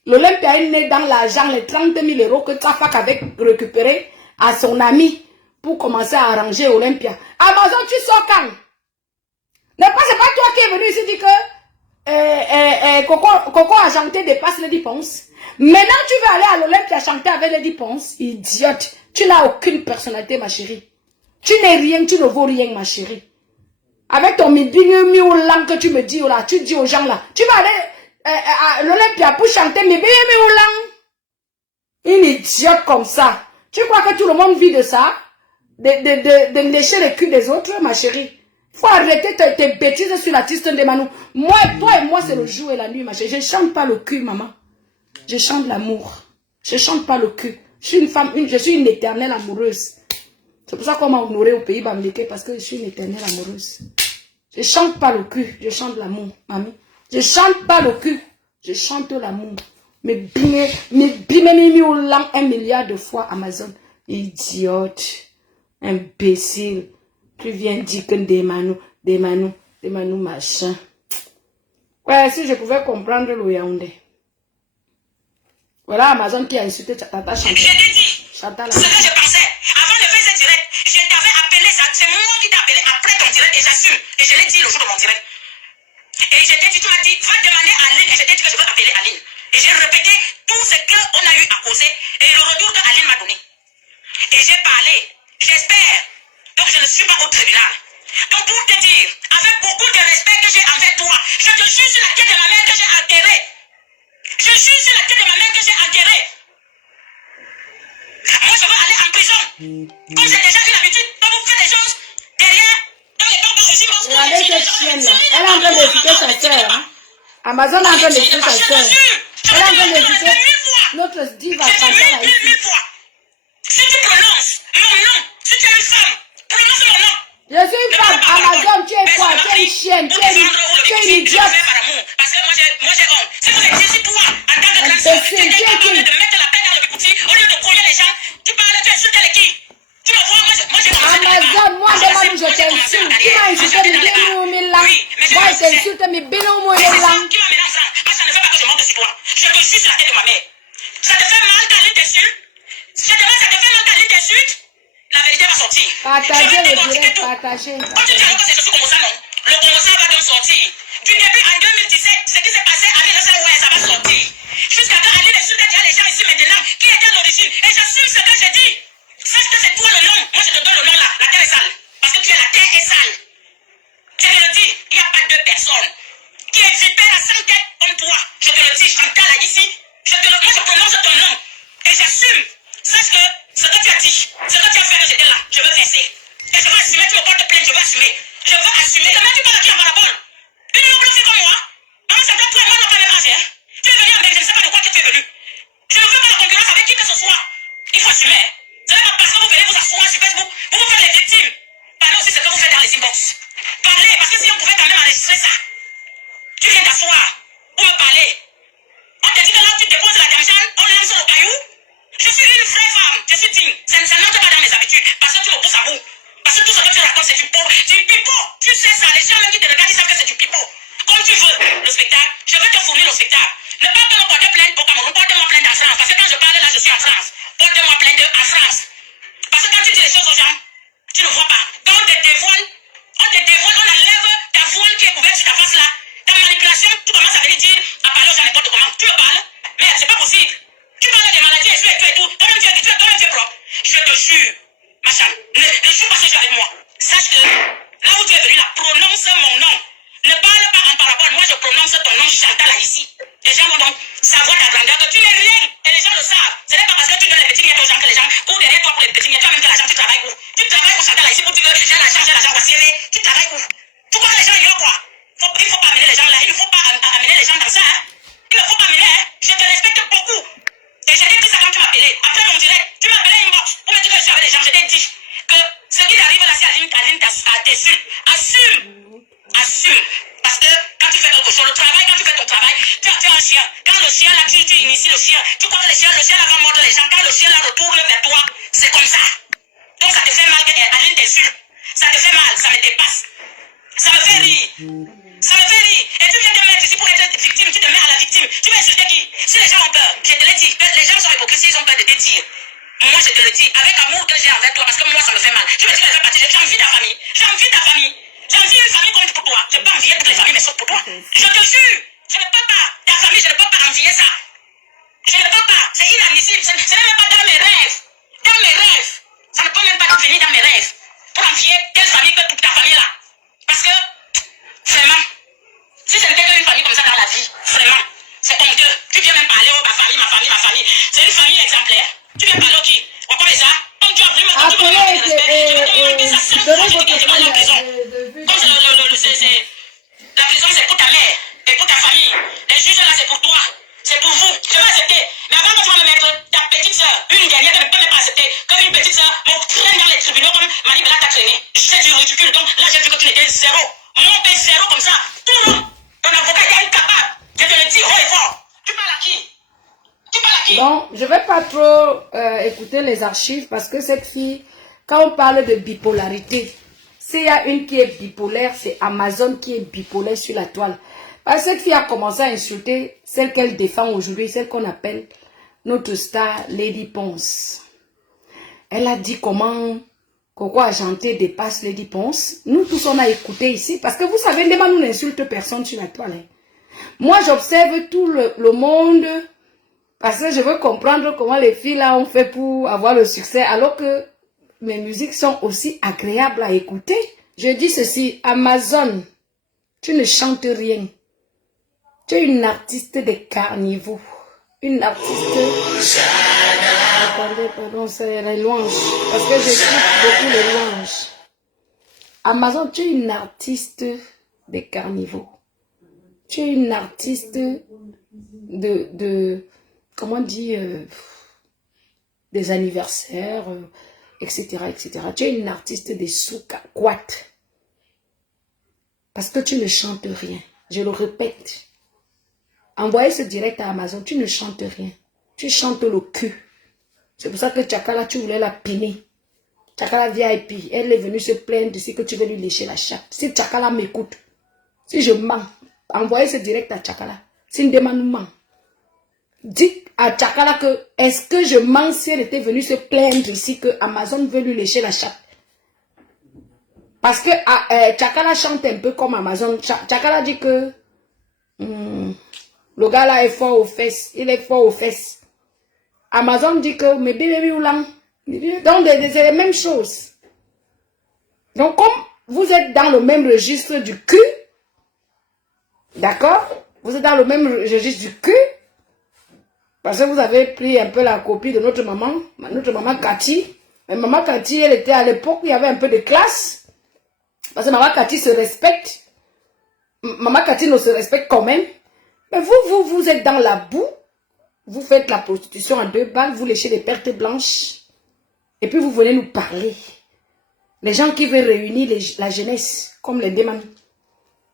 L'Olympia est née dans l'argent, les 30 000 euros que Tafak avait récupéré à son ami pour commencer à arranger Olympia. Amazon, tu sors quand? C'est pas toi qui es venu ici dire que Coco a chanté dépasse Lady Ponce. Maintenant, tu veux aller à l'Olympia chanter avec Lady Ponce. Idiote. Tu n'as aucune personnalité, ma chérie. Tu n'es rien, tu ne vaux rien, ma chérie. Avec ton langue que tu me dis, là, tu dis aux gens là, tu vas aller à l'Olympia pour chanter langue. Une idiote comme ça. Tu crois que tout le monde vit de ça? De lécher le cul des autres, ma chérie. Faut arrêter tes bêtises sur l'artiste de Manu. Moi, toi et moi, c'est le jour et la nuit, ma chérie. Je chante pas le cul, maman. Je chante l'amour. Je chante pas le cul. Je suis une femme, je suis une éternelle amoureuse. C'est pour ça qu'on m'a honorée au pays Bamileke, parce que je suis une éternelle amoureuse. Je chante pas le cul, je chante l'amour, mamie. Je chante pas le cul, je chante l'amour. Mais bien, au lang 1 milliard de fois Amazon. Idiote, imbécile. Tu viens dire que des manous, machin. Ouais, si je pouvais comprendre le Yaoundé. Voilà Amazon qui a insulté Tata Chantal. Je t'ai dit ce que je pensais. Avant de faire ce direct, je t'avais appelé ça. C'est moi qui t'ai appelé après ton direct et j'assume. Et je l'ai dit le jour de mon direct. Et je t'ai dit, tu m'as dit, va demander à Aline. Et je t'ai dit que je veux appeler Aline. Et j'ai répété tout ce qu'on a eu à causer et le retour que Aline m'a donné. Et j'ai parlé. J'espère. Donc je ne suis pas au tribunal. Donc pour te dire, avec beaucoup de respect que j'ai envers toi, je te jure sur la tête de ma mère que j'ai enterrée. Je jure sur la tête de ma mère que j'ai enterrée. Moi, je veux aller en prison. Comme j'ai déjà eu l'habitude, quand vous faites des choses derrière, dans les bambous aussi, moi, regardez cette chienne là. Elle est en train d'écouter sa soeur. Hein? Amazon est en train d'écouter sa soeur. Elle est en train d'écouter notre diva Chantal ici. Si tu prononces mon nom, si tu es une femme, prononce mon nom. Je suis une femme. Amazon, tu es quoi? Tu es une chienne. Tu es une idiote. Parce que moi j'ai honte. Si vous étiez si toi, en tant que grande sœur, tu étais capable de mettre la peine dans le boutique, au lieu de cogner les gens, tu parles, tu insultes les qui? Tu me vois, moi j'ai Amazon, moi demande, je t'insulte. Tu m'as insulté mes binoum lang. Moi je t'insulte mes binoum lang. Tu m'as mis dans ça. Moi ça ne fait pas que je monte sur toi. Je te suis sur la tête de ma mère. Ça te fait mal quand l'une t'insulte? Ça te fait mal quand l'une t'insulte? La vérité va sortir. Partagez le direct, partagez. Quand tu diras que c'est comme ça, non? Le Congo va donc sortir. Du début en 2017, ce qui s'est passé, Aline, ouais, ça va sortir. Jusqu'à quand Aline est sûr que tu as les gens ici maintenant qui étaient à l'origine. Et j'assume ce que j'ai dit. Sache que c'est toi le nom. Moi, je te donne le nom là. La terre est sale. Parce que tu es la terre est sale. Je te le dis, il n'y a pas deux personnes qui est vipère à 5 têtes comme toi. Je te le dis, Chantal là ici. Moi, je prononce ton nom. Et j'assume. Sache que ce que tu as dit, ce que tu as fait que j'étais là, je veux verser. Et je veux assumer, tu me portes plainte, je veux assumer. Je veux assumer. Demain, tu parles à qui en parabole? Une non bluffée comme moi. Maman, c'est toi, toi et moi, on n'a pas même âge, hein. Tu es venu en Belgique, je ne sais pas de quoi tu es venu. Je ne veux pas la concurrence avec qui que ce soit. Il faut assumer, hein. Ce n'est pas parce que vous venez vous asseoir sur Facebook, vous vous faites les victimes. Parlez aussi ce que vous faites dans les inbox. Parlez, parce que si on pouvait quand même enregistrer ça. Tu viens t'asseoir, pour me parler. On te dit que là, tu déposes la dirigeante, on lance sur le caillou. Je suis une vraie femme, je suis digne. Ça n'entre pas dans mes habitudes, parce que tu me pousses à bout. Parce que tout ce que tu racontes, c'est du pipeau. Tu sais ça, les gens même qui te regardent, ils savent que c'est du pipeau. Comme tu veux, le spectacle, je vais te fournir le spectacle. Ne pas te me porter plainte au Cameroun, porte-moi plainte en France. Parce que quand je parle là, je suis en France. Porte-moi plainte en France. Parce que quand tu dis les choses aux gens, tu ne vois pas. Quand on te dévoile, on enlève ta voile qui est couverte sur ta face là. Ta manipulation, tu commences à venir dire, à parler aux gens n'importe comment. Tu me parles, mais c'est pas possible. Tu parles des maladies et tout. Toi-même tu es propre. Je te jure, ma chère, ne joue pas ce jeu avec moi. Sache que là où tu es venu là, prononce mon nom. Ne parle pas en parabole. Moi, je prononce ton nom Chantal là ici. Les gens vont donc savoir ta grandeur, que tu n'es rien. Et les gens le savent. Ce n'est pas parce que tu donnes les petits miettes aux gens que les gens courent derrière toi pour les petits miettes. Toi-même, tu as l'argent, tu travailles où? Tu travailles où Chantal là ici pour dire que j'ai l'argent, voici. Tu travailles où? Tu crois que les gens ignorent quoi? Il ne faut pas amener les gens là. Il ne faut pas amener les gens dans ça. Hein? Il ne faut pas amener. Hein? Je te respecte beaucoup. Et je t'ai dit ça quand tu m'as appelé. Après mon direct, tu m'as appelé inbox pour me dire que je suis avec les gens. Je t'ai dit que ce qu'Aline t'assume. Assume. Parce que quand tu fais quelque chose, le travail, quand tu fais ton travail, tu as un chien. Quand le chien là, tu inities le chien, tu comptes le chien là va mordre les gens. Quand le chien là retourne vers toi, c'est comme ça. Donc ça te fait mal qu'Aline t'insulte. Ça te fait mal, ça me dépasse. Ça me fait rire. Ça me fait rire. Et tu viens te mettre ici pour être victime, tu te mets à la victime. Tu veux insulter qui? Si les gens ont peur, je te l'ai dit, les gens sont hypocrites, ils ont peur de te dire. Moi, je te le dis, avec l'amour que j'ai envers toi, parce que moi, ça me fait mal. Tu me dis que je fais partie, j'envie ta famille. J'envie ta famille. J'envie une famille comme pour toi. Je peux envier toutes les familles, mais sauf pour toi. Je te jure, je ne peux pas. Ta famille, je ne peux pas envier ça. Je ne peux pas. C'est inadmissible. Ce n'est même pas dans mes rêves. Dans mes rêves. Ça ne peut même pas venir dans mes rêves. Pour envier quelle famille que toute ta famille là. Parce que, vraiment, si ce n'était qu'une famille comme ça dans la vie, vraiment, c'est honteux. Tu viens même parler, oh, ma famille. C'est une famille exemplaire. Tu viens parler au qui? On connaît ça? Comme tu as pris maintenant, tu veux manquer de respect. Tu veux manquer ça. C'est la prison. La prison, c'est pour ta mère et pour ta famille. Les juges là, c'est pour toi. C'est pour vous. Je vais accepter. Mais avant que tu vas me mettre ta petite soeur, une dernière, tu ne peux même pas accepter qu'une petite soeur me traîne dans les tribunaux comme Mani Bala t'a traîné. C'est du ridicule. Donc là, j'ai vu que tu n'étais zéro. Mon père zéro comme ça. Tout le monde. Ton avocat est incapable. Je te le dis haut et fort. Tu parles à qui? Bon, je vais pas trop écouter les archives parce que cette fille, quand on parle de bipolarité, s'il y a une qui est bipolaire, c'est Amazon qui est bipolaire sur la toile. Parce que cette fille a commencé à insulter celle qu'elle défend aujourd'hui, celle qu'on appelle notre star Lady Ponce. Elle a dit comment Coco Argenté dépasse Lady Ponce. Nous tous on a écouté ici parce que vous savez, Ndema nous n'insulte personne sur la toile. Hein. Moi j'observe tout le monde. Parce que je veux comprendre comment les filles là ont fait pour avoir le succès alors que mes musiques sont aussi agréables à écouter. Je dis ceci, Amazon, tu ne chantes rien. Tu es une artiste de carnivore. Une artiste... Attendez, pardon, c'est les louanges. Parce que j'écoute beaucoup les louanges. Amazon, tu es une artiste de carnivore. Tu es une artiste comment on dit, des anniversaires, etc., etc. Tu es une artiste des sous-quat. Parce que tu ne chantes rien. Je le répète. Envoyez ce direct à Amazon, tu ne chantes rien. Tu chantes le cul. C'est pour ça que Tchakala, tu voulais la piner. Tchakala VIP, elle est venue se plaindre d'ici que tu veux lui lécher la chatte. Si Tchakala m'écoute, si je mens, envoyez ce direct à Tchakala. Si Ndema nous ment. Dites à Tchakala que est-ce que je mens si elle était venue se plaindre ici que Amazon veut lui lécher la chatte. Parce que Tchakala chante un peu comme Amazon. Tchakala dit que le gars là est fort aux fesses. Il est fort aux fesses. Amazon dit que mais bébé oulang. Donc c'est les mêmes choses. Donc comme vous êtes dans le même registre du cul, d'accord? Vous êtes dans le même registre du cul. Parce que vous avez pris un peu la copie de notre maman Cathy. Mais maman Cathy, elle était à l'époque où il y avait un peu de classe. Parce que maman Cathy se respecte. Maman Cathy ne se respecte quand même. Mais vous êtes dans la boue. Vous faites la prostitution à 2 balles. Vous léchez les pertes blanches. Et puis vous venez nous parler. Les gens qui veulent réunir la jeunesse, comme les démons.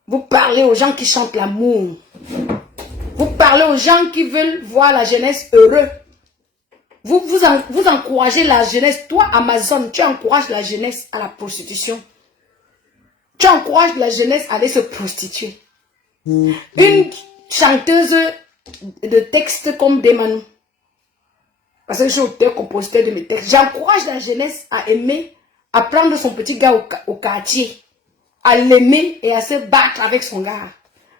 Vous parlez aux gens qui chantent l'amour. Vous parlez aux gens qui veulent voir la jeunesse heureux. Vous encouragez la jeunesse. Toi, Amazon, tu encourages la jeunesse à la prostitution. Tu encourages la jeunesse à aller se prostituer. Une chanteuse de texte comme Demanu. Parce que je suis auteur-compositeur de mes textes. J'encourage la jeunesse à aimer, à prendre son petit gars au quartier. À l'aimer et à se battre avec son gars.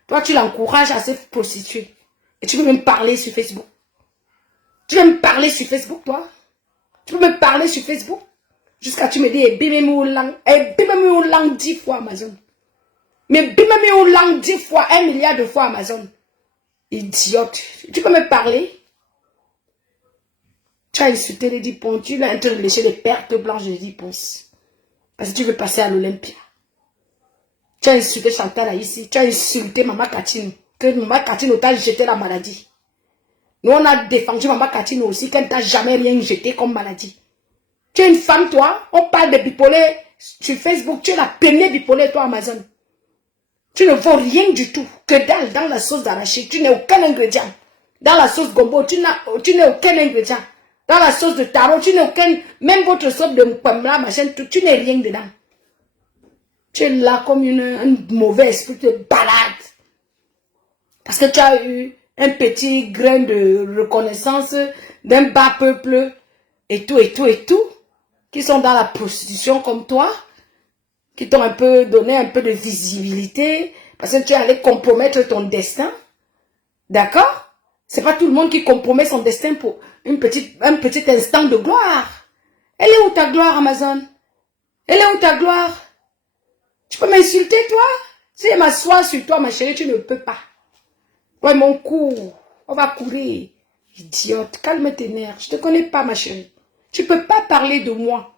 Toi, tu l'encourages à se prostituer. Et tu peux même parler sur Facebook. Tu veux me parler sur Facebook, toi? Tu peux me parler sur Facebook? Jusqu'à tu me dis, bimemi ou lang 10 fois Amazon. Mais bimemi ou lang 10 fois, 1 milliard de fois Amazon. Idiote. Tu peux me parler? Tu as insulté Lady Ponce. Tu as lécher les pertes blanches de Lady Ponce. Parce que tu veux passer à l'Olympia. Tu as insulté Chantal ici. Tu as insulté Maman Katine. Que Maman Katine t'a jeté la maladie. Nous, on a défendu Maman Katine aussi. Qu'elle ne t'a jamais rien jeté comme maladie. Tu es une femme, toi. On parle de bipolaire. sur Facebook, tu es la première bipolaire, toi, Amazon. Tu ne vaux rien du tout. Que dalle dans la sauce d'arachide. Tu n'es aucun ingrédient. Dans la sauce gombo, tu n'es aucun ingrédient. Dans la sauce de taro, tu n'es aucun... Même votre sauce de mpamla, machin, tu n'es rien dedans. Tu es là comme un mauvais esprit de balade. Parce que tu as eu un petit grain de reconnaissance d'un bas peuple et tout, qui sont dans la prostitution comme toi, qui t'ont un peu donné un peu de visibilité, parce que tu es allé compromettre ton destin. D'accord? C'est pas tout le monde qui compromet son destin pour un petit instant de gloire. Elle est où ta gloire, Amazon? Elle est où ta gloire? Tu peux m'insulter, toi? Si je m'assois sur toi, ma chérie, tu ne peux pas. Ouais, mon cou, on va courir. Idiote, calme tes nerfs. Je ne te connais pas, ma chérie. Tu ne peux pas parler de moi.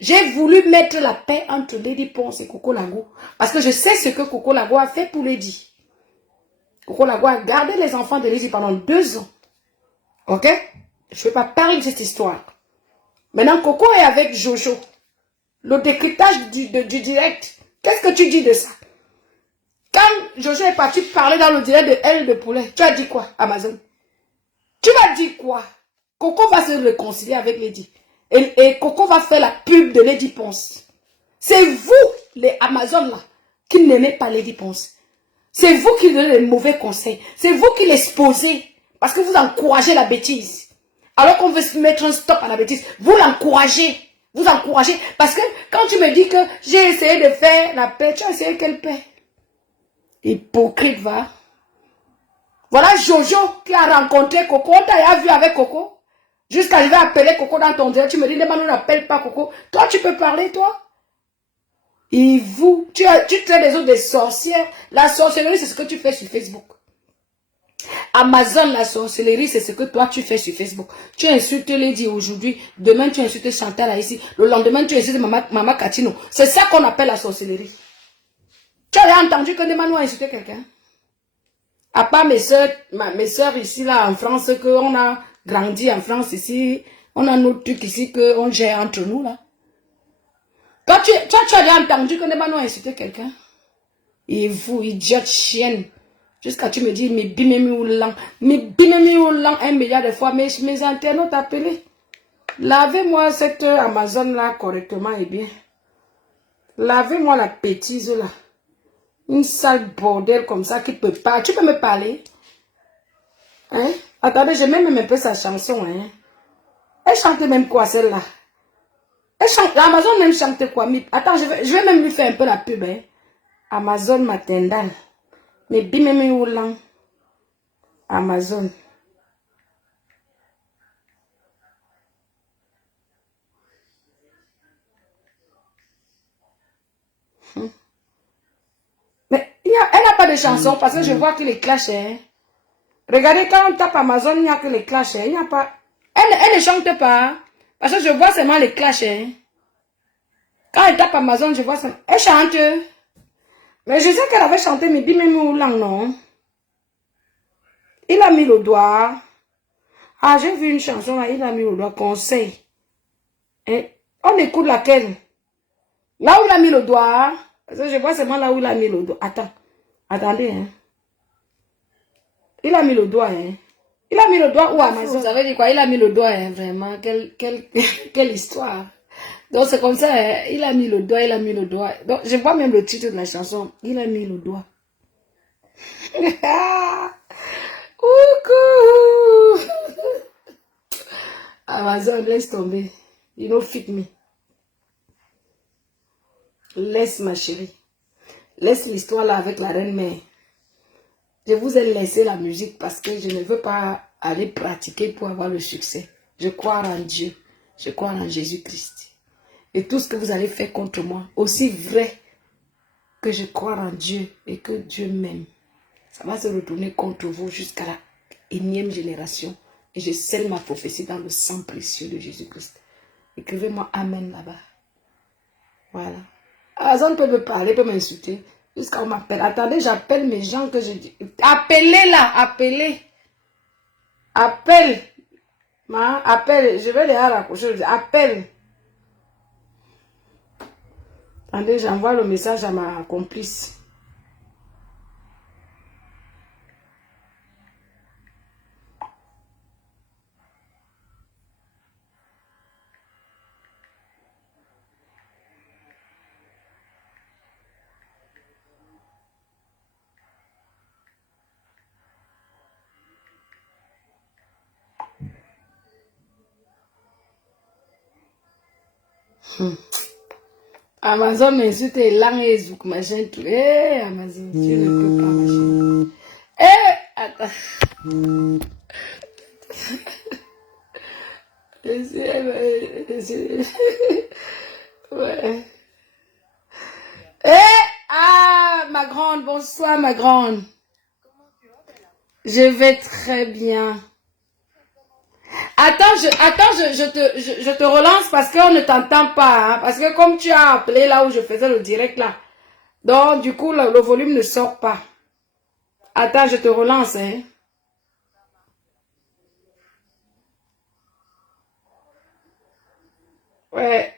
J'ai voulu mettre la paix entre Lady Ponce et Coco Lago. Parce que je sais ce que Coco Lago a fait pour Lady. Coco Lago a gardé les enfants de Lady pendant 2 ans. Ok? Je ne vais pas parler de cette histoire. Maintenant, Coco est avec Jojo. Le décryptage du direct. Qu'est-ce que tu dis de ça? Quand Jojo est parti parler dans le direct de Elle de Poulet, tu as dit quoi, Amazon? Tu m'as dit quoi? Coco va se réconcilier avec Lady. Et Coco va faire la pub de Lady Ponce. C'est vous, les Amazones là, qui n'aimez pas Lady Ponce. C'est vous qui donnez les mauvais conseils. C'est vous qui l'exposez. Parce que vous encouragez la bêtise. Alors qu'on veut se mettre un stop à la bêtise. Vous l'encouragez. Vous encouragez. Parce que quand tu me dis que j'ai essayé de faire la paix, tu as essayé quelle paix? Hypocrite, va. Voilà Jojo qui a rencontré Coco. On t'a vu avec Coco. Jusqu'à je vais appeler Coco dans ton direct. Tu me dis, ne n'appelle pas Coco. Toi, tu peux parler, toi? Et vous, tu traites les autres des sorcières. La sorcellerie, c'est ce que tu fais sur Facebook. Amazon, la sorcellerie, c'est ce que toi, tu fais sur Facebook. Tu insultes Lady aujourd'hui. Demain, tu insultes Chantal ici. Le lendemain, tu insultes Maman Katino. C'est ça qu'on appelle la sorcellerie. Tu as entendu que Nemano a insulté quelqu'un? À part mes soeurs ici, là, en France, qu'on a grandi en France ici. On a nos trucs ici qu'on gère entre nous, là. Toi, tu as entendu que Nemano a insulté quelqu'un? Et vous, idiote chienne. Jusqu'à tu me dis, mais bimemi ou lang. Mais bimemi ou lang 1 milliard de fois. Mes internautes appelés. Lavez-moi cette Amazon-là correctement et bien. Lavez-moi la bêtise, là. Une sale bordel comme ça qui peut pas. Tu peux me parler? Hein? Attendez, je mets même un peu sa chanson. Hein? Elle chante même quoi, celle-là? Elle chante. Amazon même chante quoi? Attends, je vais même lui faire un peu la pub. Hein? Amazon m'attendant. Mais bimemi ou lang. Amazon. Mais elle n'a pas de chanson parce que je vois que les clashs. Hein? Regardez, quand on tape Amazon, il n'y a que les clashs. Hein? Il n'y a pas. Elle ne chante pas. Parce que je vois seulement les clashs. Hein? Quand elle tape Amazon, je vois seulement. Elle chante. Mais je sais qu'elle avait chanté, mais bimemi ou lang, non. Il a mis le doigt. Ah, j'ai vu une chanson là, il a mis le doigt. Conseil. Et on écoute laquelle? Là où il a mis le doigt. Parce que je vois seulement là où il a mis le doigt. Attends. Attendez, hein. Il a mis le doigt, hein. Il a mis le doigt où Amazon? Vous avez dit quoi? Il a mis le doigt, hein, vraiment. Quelle histoire. Donc c'est comme ça, hein. Il a mis le doigt, il a mis le doigt. Donc je vois même le titre de la chanson. Il a mis le doigt. Coucou. Amazon, laisse tomber. You don't fit me. Laisse ma chérie. Laisse l'histoire là avec la reine-mère. Je vous ai laissé la musique parce que je ne veux pas aller pratiquer pour avoir le succès. Je crois en Dieu. Je crois en Jésus-Christ. Et tout ce que vous allez faire contre moi, aussi vrai que je crois en Dieu et que Dieu m'aime, ça va se retourner contre vous jusqu'à la énième génération. Et je scelle ma prophétie dans le sang précieux de Jésus-Christ. Écrivez-moi Amen là-bas. Voilà. Amazon peut me parler, peut m'insulter. Jusqu'à on m'appelle. Attendez, j'appelle mes gens que je dis. Appelez là, appelez. Appelle. Appelle. Je vais les raccrocher. Appelle. Attendez, j'envoie le message à ma complice. Amazon m'insulte et lang et zouk, machin, tout. Eh, Amazon, tu ne peux pas, machin. Eh, attends. Ouais. Eh, ah, ma grande, bonsoir, ma grande. Je vais très bien. Attends, je te relance parce qu'on ne t'entend pas. Hein, parce que comme tu as appelé là où je faisais le direct là. Donc, du coup, le volume ne sort pas. Attends, je te relance. Hein. Ouais.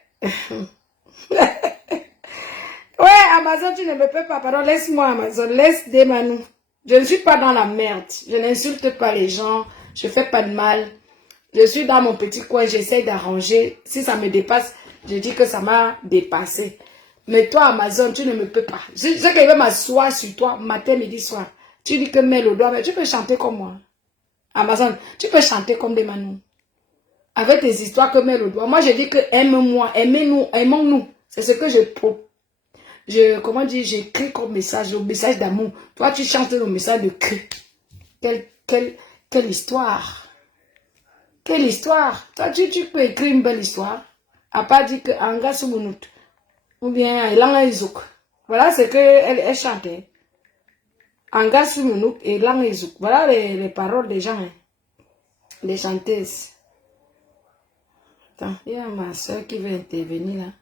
Ouais, Amazon, tu ne me peux pas. Pardon, laisse-moi, Amazon. Laisse des manous. Je ne suis pas dans la merde. Je n'insulte pas les gens. Je fais pas de mal. Je suis dans mon petit coin. J'essaie d'arranger. Si ça me dépasse, je dis que ça m'a dépassé. Mais toi, Amazon, tu ne me peux pas. Je sais qu'il veut m'asseoir sur toi matin, midi, soir. Tu dis que mets le doigt, mais tu peux chanter comme moi. Amazon, tu peux chanter comme des manous. Avec tes histoires que mets le doigt. Moi, je dis que aime-moi, aimez-nous, aimons-nous. C'est ce que comment dire, j'écris comme message, le message d'amour. Toi, tu chantes le message de cri. Quelle histoire. Quelle histoire. Toi, tu peux écrire une belle histoire. À part dire que Anga Sumunut. Ou bien Elanga Izouk. Voilà ce qu'elle chantait. Anga Sumunut et Elanga Izouk. Voilà les paroles des gens. Hein. Les chanteuses. Attends, il y a ma soeur qui veut intervenir là.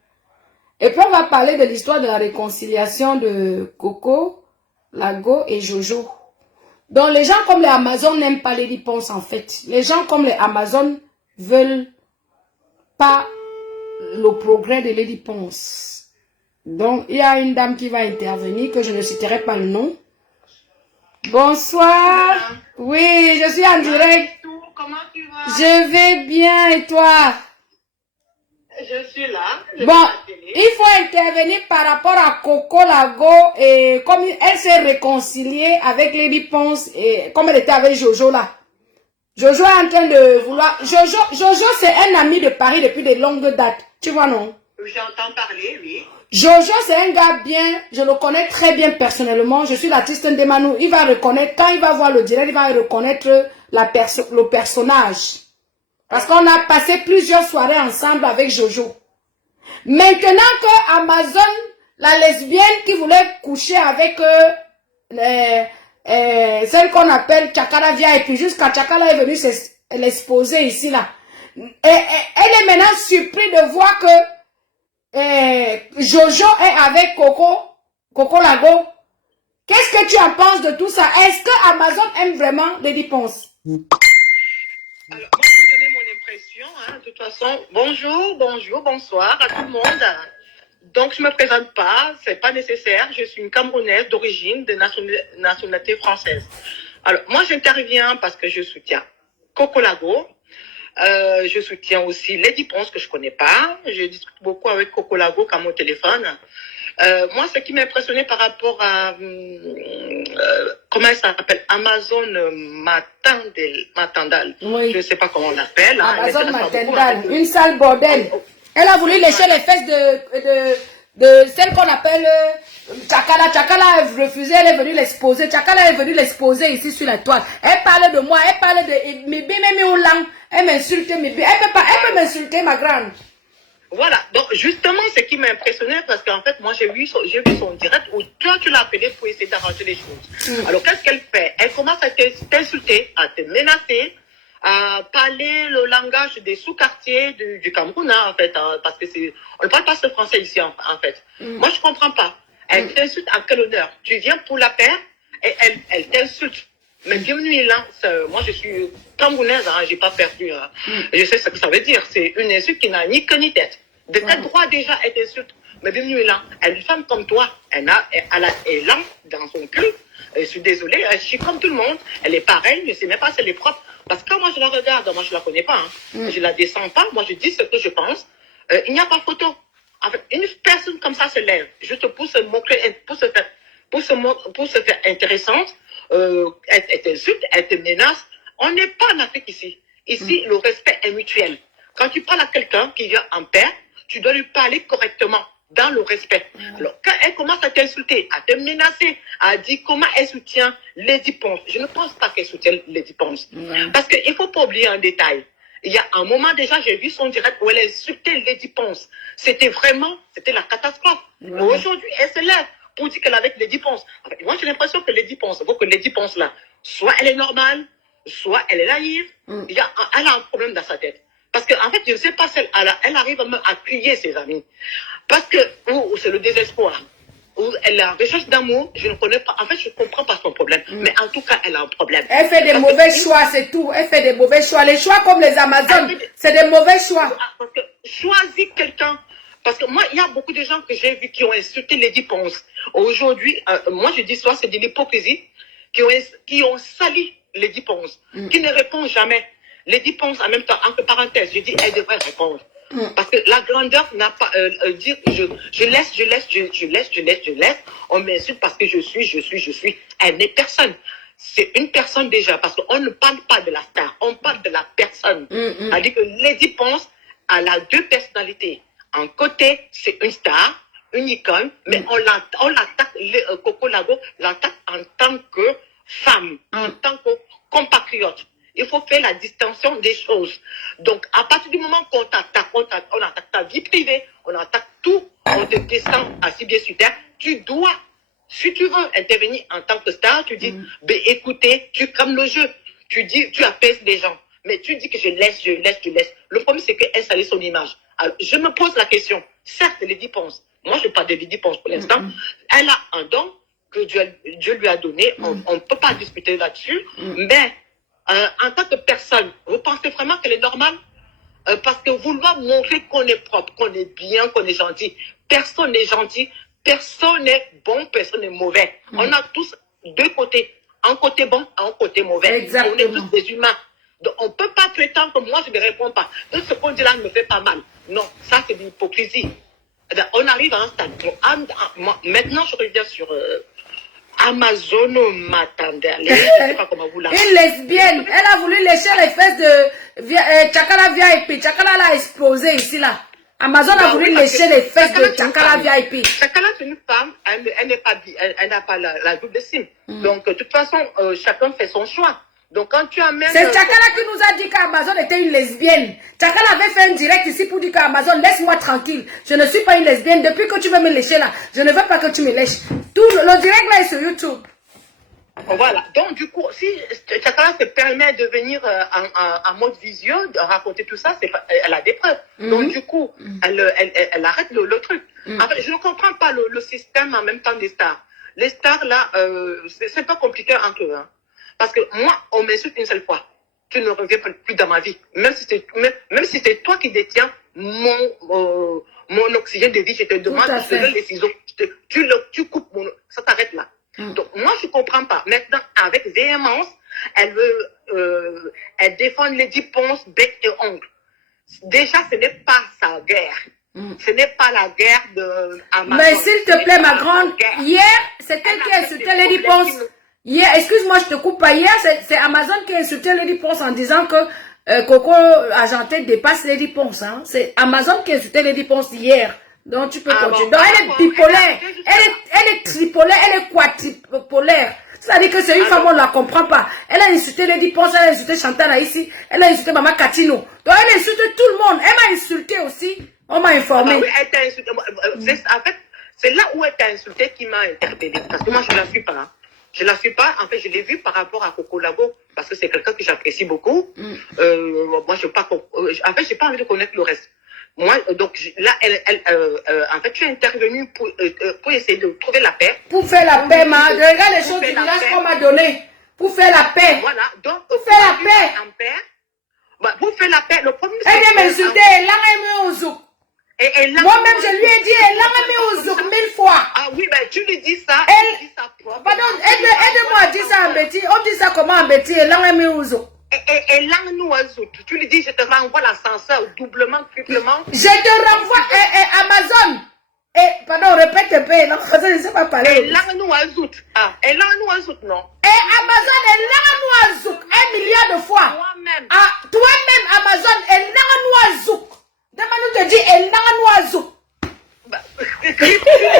Et puis on va parler de l'histoire de la réconciliation de Coco, Lago et Jojo. Donc les gens comme les Amazones n'aiment pas les Ponce en fait. Les gens comme les Amazones veulent pas le progrès de Lady Ponce. Donc il y a une dame qui va intervenir que je ne citerai pas le nom. Bonsoir. Oui, je suis en direct. Comment tu vas? Je vais bien et toi? Je suis là. Bon, il faut intervenir par rapport à Coco Lago et comme elle s'est réconciliée avec Lady Ponce et comme elle était avec Jojo là. Jojo est en train de vouloir... Jojo c'est un ami de Paris depuis de longues dates. Tu vois non? J'entends parler, oui. Jojo c'est un gars bien, je le connais très bien personnellement. Je suis l'artiste Ndemanou. Il va reconnaître, quand il va voir le direct, il va reconnaître le personnage. Parce qu'on a passé plusieurs soirées ensemble avec Jojo. Maintenant que Amazon, la lesbienne qui voulait coucher avec celle qu'on appelle Chakala Via, et puis jusqu'à Chakala est venue l'exposer ici là. Elle est maintenant surprise de voir que Jojo est avec Coco Lago. Qu'est-ce que tu en penses de tout ça? Est-ce que Amazon aime vraiment Lady Ponce? Alors, moi, je vais donner mon impression. Hein, de toute façon, bonjour, bonsoir à tout le monde. Donc, je ne me présente pas, c'est pas nécessaire. Je suis une Camerounaise d'origine, de nationalité française. Alors, moi, j'interviens parce que je soutiens Coco Lago. Je soutiens aussi Lady Ponce, que je connais pas. Je discute beaucoup avec Coco Lago quand mon téléphone. Moi, ce qui m'a impressionné par rapport à comment elle s'appelle, Amazon Matandal. Oui. Je ne sais pas comment on l'appelle. Hein, Amazon Matandal, une sale bordel. Elle a voulu lécher les fesses de celle qu'on appelle Chakala. Chakala a refusé, elle est venue l'exposer. Chakala est venue l'exposer ici sur la toile. Elle parle de moi, elle parle de Mibi, elle m'insulte Mibi. Elle peut m'insulter, ma grande. Voilà, donc justement, ce qui m'a impressionné, parce qu'en fait, moi, j'ai vu son direct où toi, tu l'as appelé pour essayer d'arranger les choses. Alors, qu'est-ce qu'elle fait? Elle commence à t'insulter, à te menacer, à parler le langage des sous-quartiers du Cameroun, hein, en fait, hein, parce que on ne parle pas ce français ici, en fait. Moi, je ne comprends pas. Elle t'insulte à quel honneur? Tu viens pour la paix et elle t'insulte. Mais bienvenue là, moi je suis camerounaise, hein, j'ai pas perdu. Hein. Je sais ce que ça veut dire. C'est une insulte qui n'a ni queue ni tête. De quel droit déjà elle t'insulte? Mais bienvenue là, elle est une femme comme toi, elle a élan dans son cul. Je suis désolée, je suis comme tout le monde, elle est pareille, je ne sais même pas si elle est propre. Parce que quand moi je la regarde, moi je ne la connais pas, hein. Je ne la descends pas, moi je dis ce que je pense. Il n'y a pas photo. En fait, une personne comme ça se lève, je te pousse pour se faire intéressante, elle t'insulte, elle te menace. On n'est pas en Afrique ici. Ici, le respect est mutuel. Quand tu parles à quelqu'un qui vient en paix, tu dois lui parler correctement, dans le respect. Alors, quand elle commence à t'insulter, à te menacer, à dire comment elle soutient Lady Ponce, je ne pense pas qu'elle soutient Lady Ponce. Parce qu'il ne faut pas oublier un détail. Il y a un moment déjà, j'ai vu son direct où elle insultait Lady Ponce. C'était la catastrophe. Aujourd'hui, elle se lève pour dire qu'elle est avec Lady Ponce. En fait, moi, j'ai l'impression que Lady Ponce, là, soit elle est normale, soit elle est naïve. Elle a un problème dans sa tête. Parce qu'en fait, je ne sais pas si elle arrive même à crier ses amis. Parce que c'est le désespoir. Ou elle est en recherche d'amour, je ne connais pas. En fait, je ne comprends pas son problème. Mais en tout cas, elle a un problème. Elle fait des mauvais choix, c'est tout. Elle fait des mauvais choix. Les choix comme les Amazones, c'est des mauvais choix. Parce que choisis quelqu'un. Parce que moi, il y a beaucoup de gens que j'ai vus qui ont insulté Lady Ponce. Aujourd'hui, moi, je dis soit c'est de l'hypocrisie, qui ont sali Lady Ponce, qui ne répond jamais. Lady Ponce, en même temps, entre parenthèses, je dis, elle devrait répondre. Parce que la grandeur n'a pas dire je laisse, on m'insulte parce que je suis. Elle n'est personne. C'est une personne déjà, parce qu'on ne parle pas de la star, on parle de la personne. C'est-à-dire que Lady Ponce, elle a deux personnalités. En côté, c'est une star, une icône, mais on l'attaque, Coco Lago l'attaque en tant que femme, en tant que compatriote. Il faut faire la distinction des choses. Donc, à partir du moment qu'on t'attaque, on attaque ta vie privée, on attaque tout, on te descend assis bien sur terre, tu dois, si tu veux intervenir en tant que star, tu dis, ben écoutez, tu crames le jeu, tu apaises les gens, mais tu dis que je laisse. Le problème, c'est qu'elle salit son image. Alors, je me pose la question, certes, Lady Ponce, moi je parle de Lady Ponce pour l'instant, elle a un don que Dieu lui a donné, on ne peut pas discuter là-dessus, mais en tant que personne, vous pensez vraiment qu'elle est normale? Parce que vouloir montrer qu'on est propre, qu'on est bien, qu'on est gentil, personne n'est gentil, personne n'est bon, personne n'est mauvais. On a tous deux côtés, un côté bon, un côté mauvais. Exactement. On est tous des humains. Donc on ne peut pas prétendre que moi je ne réponds pas. Tout ce qu'on dit là ne me fait pas mal. Non, ça c'est de l'hypocrisie. On arrive à un stade. Maintenant je reviens sur Amazon m'attendait. Je ne sais pas comment vous l'avez. Une lesbienne, elle a voulu lécher les fesses de Chakala VIP. Chakala l'a explosé ici là. Amazon a voulu lécher les fesses de Chakala VIP. Chakala c'est une femme, elle n'a pas la double sim. Donc de toute façon, chacun fait son choix. Donc quand tu amènes... C'est Chakala qui nous a dit qu'Amazon était une lesbienne. Chakala avait fait un direct ici pour dire qu'Amazon, laisse-moi tranquille. Je ne suis pas une lesbienne. Depuis que tu veux me lécher là, je ne veux pas que tu me lèches. Tout le direct là est sur YouTube. Voilà. Donc du coup, si Chakala se permet de venir en mode visio, de raconter tout ça, elle a des preuves. Donc du coup, elle arrête le truc. En fait, je ne comprends pas le système en même temps des stars. Les stars là, c'est pas compliqué entre eux. Hein. Parce que moi, on m'insulte une seule fois. Tu ne reviens plus dans ma vie. Même si c'est toi qui détiens mon oxygène de vie, je te demande de lever les ciseaux. Tu coupes ça t'arrête là. Donc, moi, je ne comprends pas. Maintenant, avec véhémence, elle défend Lady Ponce, bec et ongle. Déjà, ce n'est pas sa guerre. Ce n'est pas la guerre de Amazon. Mais s'il te plaît, ma grande, hier, c'est elle qui a insulté Lady Ponce. Hier, excuse-moi, je te coupe pas. Hier, c'est Amazon qui a insulté Lady Ponce en disant que Coco Argenté dépasse Lady Ponce. Hein. C'est Amazon qui a insulté Lady Ponce hier. Donc, tu peux continuer. Donc, elle est bipolaire. Elle est tripolaire. Elle est quadripolaire. C'est-à-dire que c'est une femme, on ne la comprend pas. Elle a insulté Lady Ponce, elle a insulté Chantal Haïssi, elle a insulté Maman Katino. Donc, elle insulte tout le monde. Elle m'a insulté aussi. On m'a informé. Oui, elle t'a insulté. En fait, c'est là où elle t'a insulté qui m'a interpellée. Parce que moi, je ne la suis pas. Hein. Je ne la suis pas. En fait, je l'ai vue par rapport à Coco Lago. Parce que c'est quelqu'un que j'apprécie beaucoup. Moi, je n'ai pas envie de connaître le reste. Moi, donc, là, en fait, tu es intervenu pour essayer de trouver la paix. Pour faire la paix, regarde les choses du village qu'on m'a donné. Pour faire la paix. Voilà, donc, pour faire la paix. Pour faire la paix, le problème c'est elle vient m'insulter, là, elle me zouk. Et Moi-même, je lui ai dit, elle l'a mis au zouk 1000 fois. Ah oui, mais tu lui dis ça. Elle, tu dis ça pardon, aide-moi à dire ça en Betty. On dit ça comment en Betty? Elle l'a mis au zouk. Et langue nous à zouk. Tu lui dis, je te renvoie l'ascenseur doublement, triplement. Je te renvoie Amazon. Pardon, répète un peu. Je ne sais pas parler. Et langue nous à zouk. Ah, et langue nous à zouk, non. Et Amazon, elle l'a nous à zouk 1 milliard de fois. Toi-même. Ah, toi-même, Amazon, elle l'a nous à zouk. Demande-nous te dit, elle l'a nous à zouk. Tu lui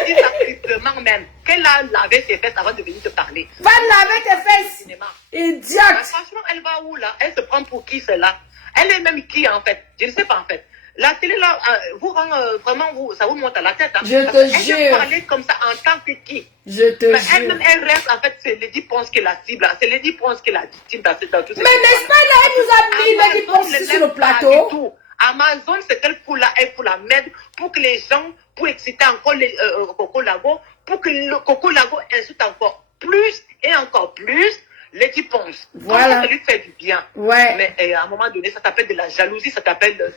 dis ça triplement même. Qu'elle a lavé ses fesses avant de venir te parler. Va laver tes fesses. Idiote. Franchement, elle va où là? Elle se prend pour qui celle-là? Elle est même qui en fait? Je ne sais pas en fait. La télé là, vous rend vraiment, ça vous monte à la tête. Hein? Je te jure. Elle parler comme ça en tant que qui? Je te jure. Elle-même, elle reste en fait, c'est Lady Ponce qui est la cible. C'est Lady Ponce qui est la victime dans tout ça. Mais n'est-ce pas là, elle nous a mis Lady Ponce sur le plateau? Amazon, c'est elle pour la mettre, pour que les gens, pour exciter encore les Coco Lago, pour que le Coco Lago insulte encore plus et encore plus Lady Ponce. Voilà. Ça lui fait du bien. Ouais. Mais à un moment donné, ça s'appelle de la jalousie, ça s'appelle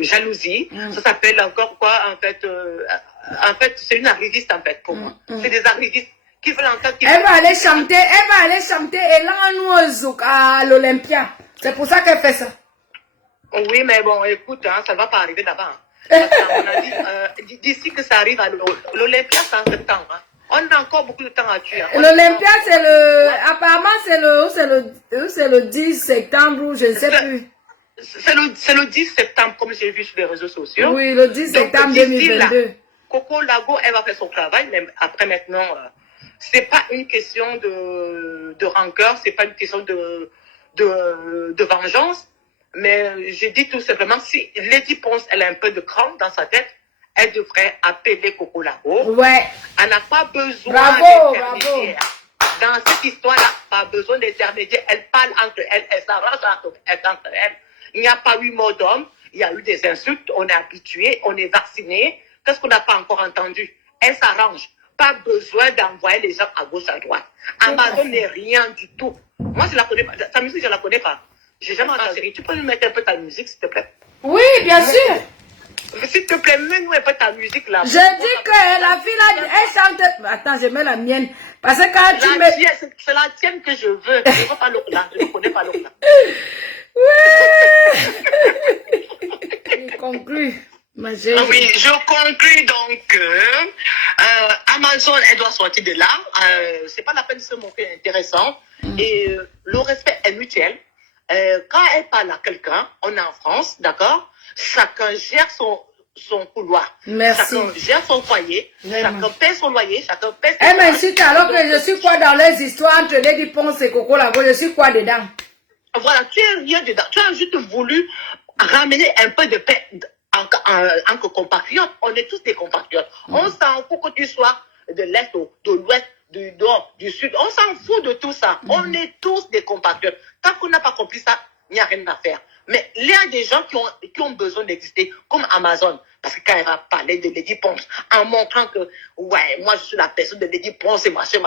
jalousie, ça s'appelle encore quoi en fait, c'est une arriviste en fait pour moi. C'est des arrivistes qui veulent entendre. Elle va aller chanter et là nous zouk à l'Olympia. C'est pour ça qu'elle fait ça. Oui, mais bon, écoute, hein, ça ne va pas arriver là-bas. Hein. À mon avis, d'ici que ça arrive à l'Olympia, c'est en septembre. Hein. On a encore beaucoup de temps à tuer. Hein. L'Olympia, c'est apparemment, c'est le 10 septembre, je ne sais plus. C'est le 10 septembre, comme j'ai vu sur les réseaux sociaux. Oui, le 10 septembre 2022. Là, Coco Lago, elle va faire son travail, mais après maintenant, c'est pas une question de rancœur, c'est pas une question de vengeance. Mais je dis tout simplement, si Lady Ponce, elle a un peu de cran dans sa tête, elle devrait appeler Coco Lago. Ouais. Elle n'a pas besoin d'intermédiaire. Dans cette histoire-là, pas besoin d'intermédiaire. Elle parle entre elles, elle s'arrange entre elles. Il n'y a pas eu mot d'homme, il y a eu des insultes, on est habitué, on est vacciné. Qu'est-ce qu'on n'a pas encore entendu? Elle s'arrange. Pas besoin d'envoyer les gens à gauche, à droite. Amazon n'est rien du tout. Moi, je la connais pas. Sa musique, je la connais pas. J'ai jamais entendu. Chérie, tu peux nous mettre un peu ta musique, s'il te plaît? Oui, bien sûr. S'il te plaît, mets-nous un peu ta musique là. Je dis que la fille là, elle chante. Attends, je mets la mienne. Parce que quand tu mets. C'est la tienne que je veux. Je ne veux pas l'autre là. Je ne connais pas l'autre là. Oui. Je conclue. Oui, je conclus donc Amazon, elle doit sortir de là. C'est pas la peine de se moquer, intéressant. Et le respect est mutuel. Quand elle parle à quelqu'un, on est en France, d'accord? Chacun gère son couloir. Merci. Chacun gère son foyer. Chacun paie son loyer. Chacun paie son elle m'incite alors que je suis quoi dans les histoires entre Lady Ponce et Coco Lago? Je suis quoi dedans? Voilà, tu es rien dedans. Tu as juste voulu ramener un peu de paix en compatriotes. On est tous des compatriotes. On s'en fout que tu sois de l'Est, de l'Ouest, du Nord, du Sud. On s'en fout de tout ça. On est tous des compatriotes. Tant qu'on n'a pas compris ça, il n'y a rien à faire. Mais il y a des gens qui ont besoin d'exister, comme Amazon. Parce que quand elle va parler de Lady Ponce, en montrant que, ouais, moi je suis la personne de Lady Ponce, et machin,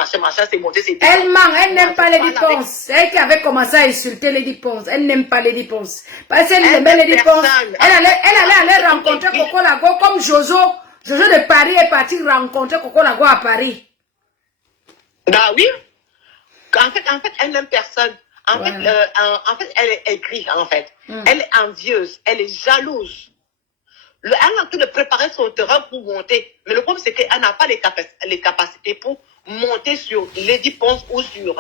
c'est monté, c'est... Elle ment, elle n'aime pas Lady Ponce. C'est elle qui avait commencé à insulter Lady Ponce. Elle n'aime pas Lady Ponce. Parce qu'elle aimait Lady Ponce. Elle allait aller rencontrer Coco Lago comme Jojo. Jojo de Paris est parti rencontrer Coco Lago à Paris. Bah oui. En fait, elle n'aime personne. En fait, elle est aigrie, en fait. Elle est envieuse, elle est jalouse. Elle est en train de préparer son terrain pour monter. Mais le problème, c'est qu'elle n'a pas les capacités pour monter sur Lady Ponce ou sur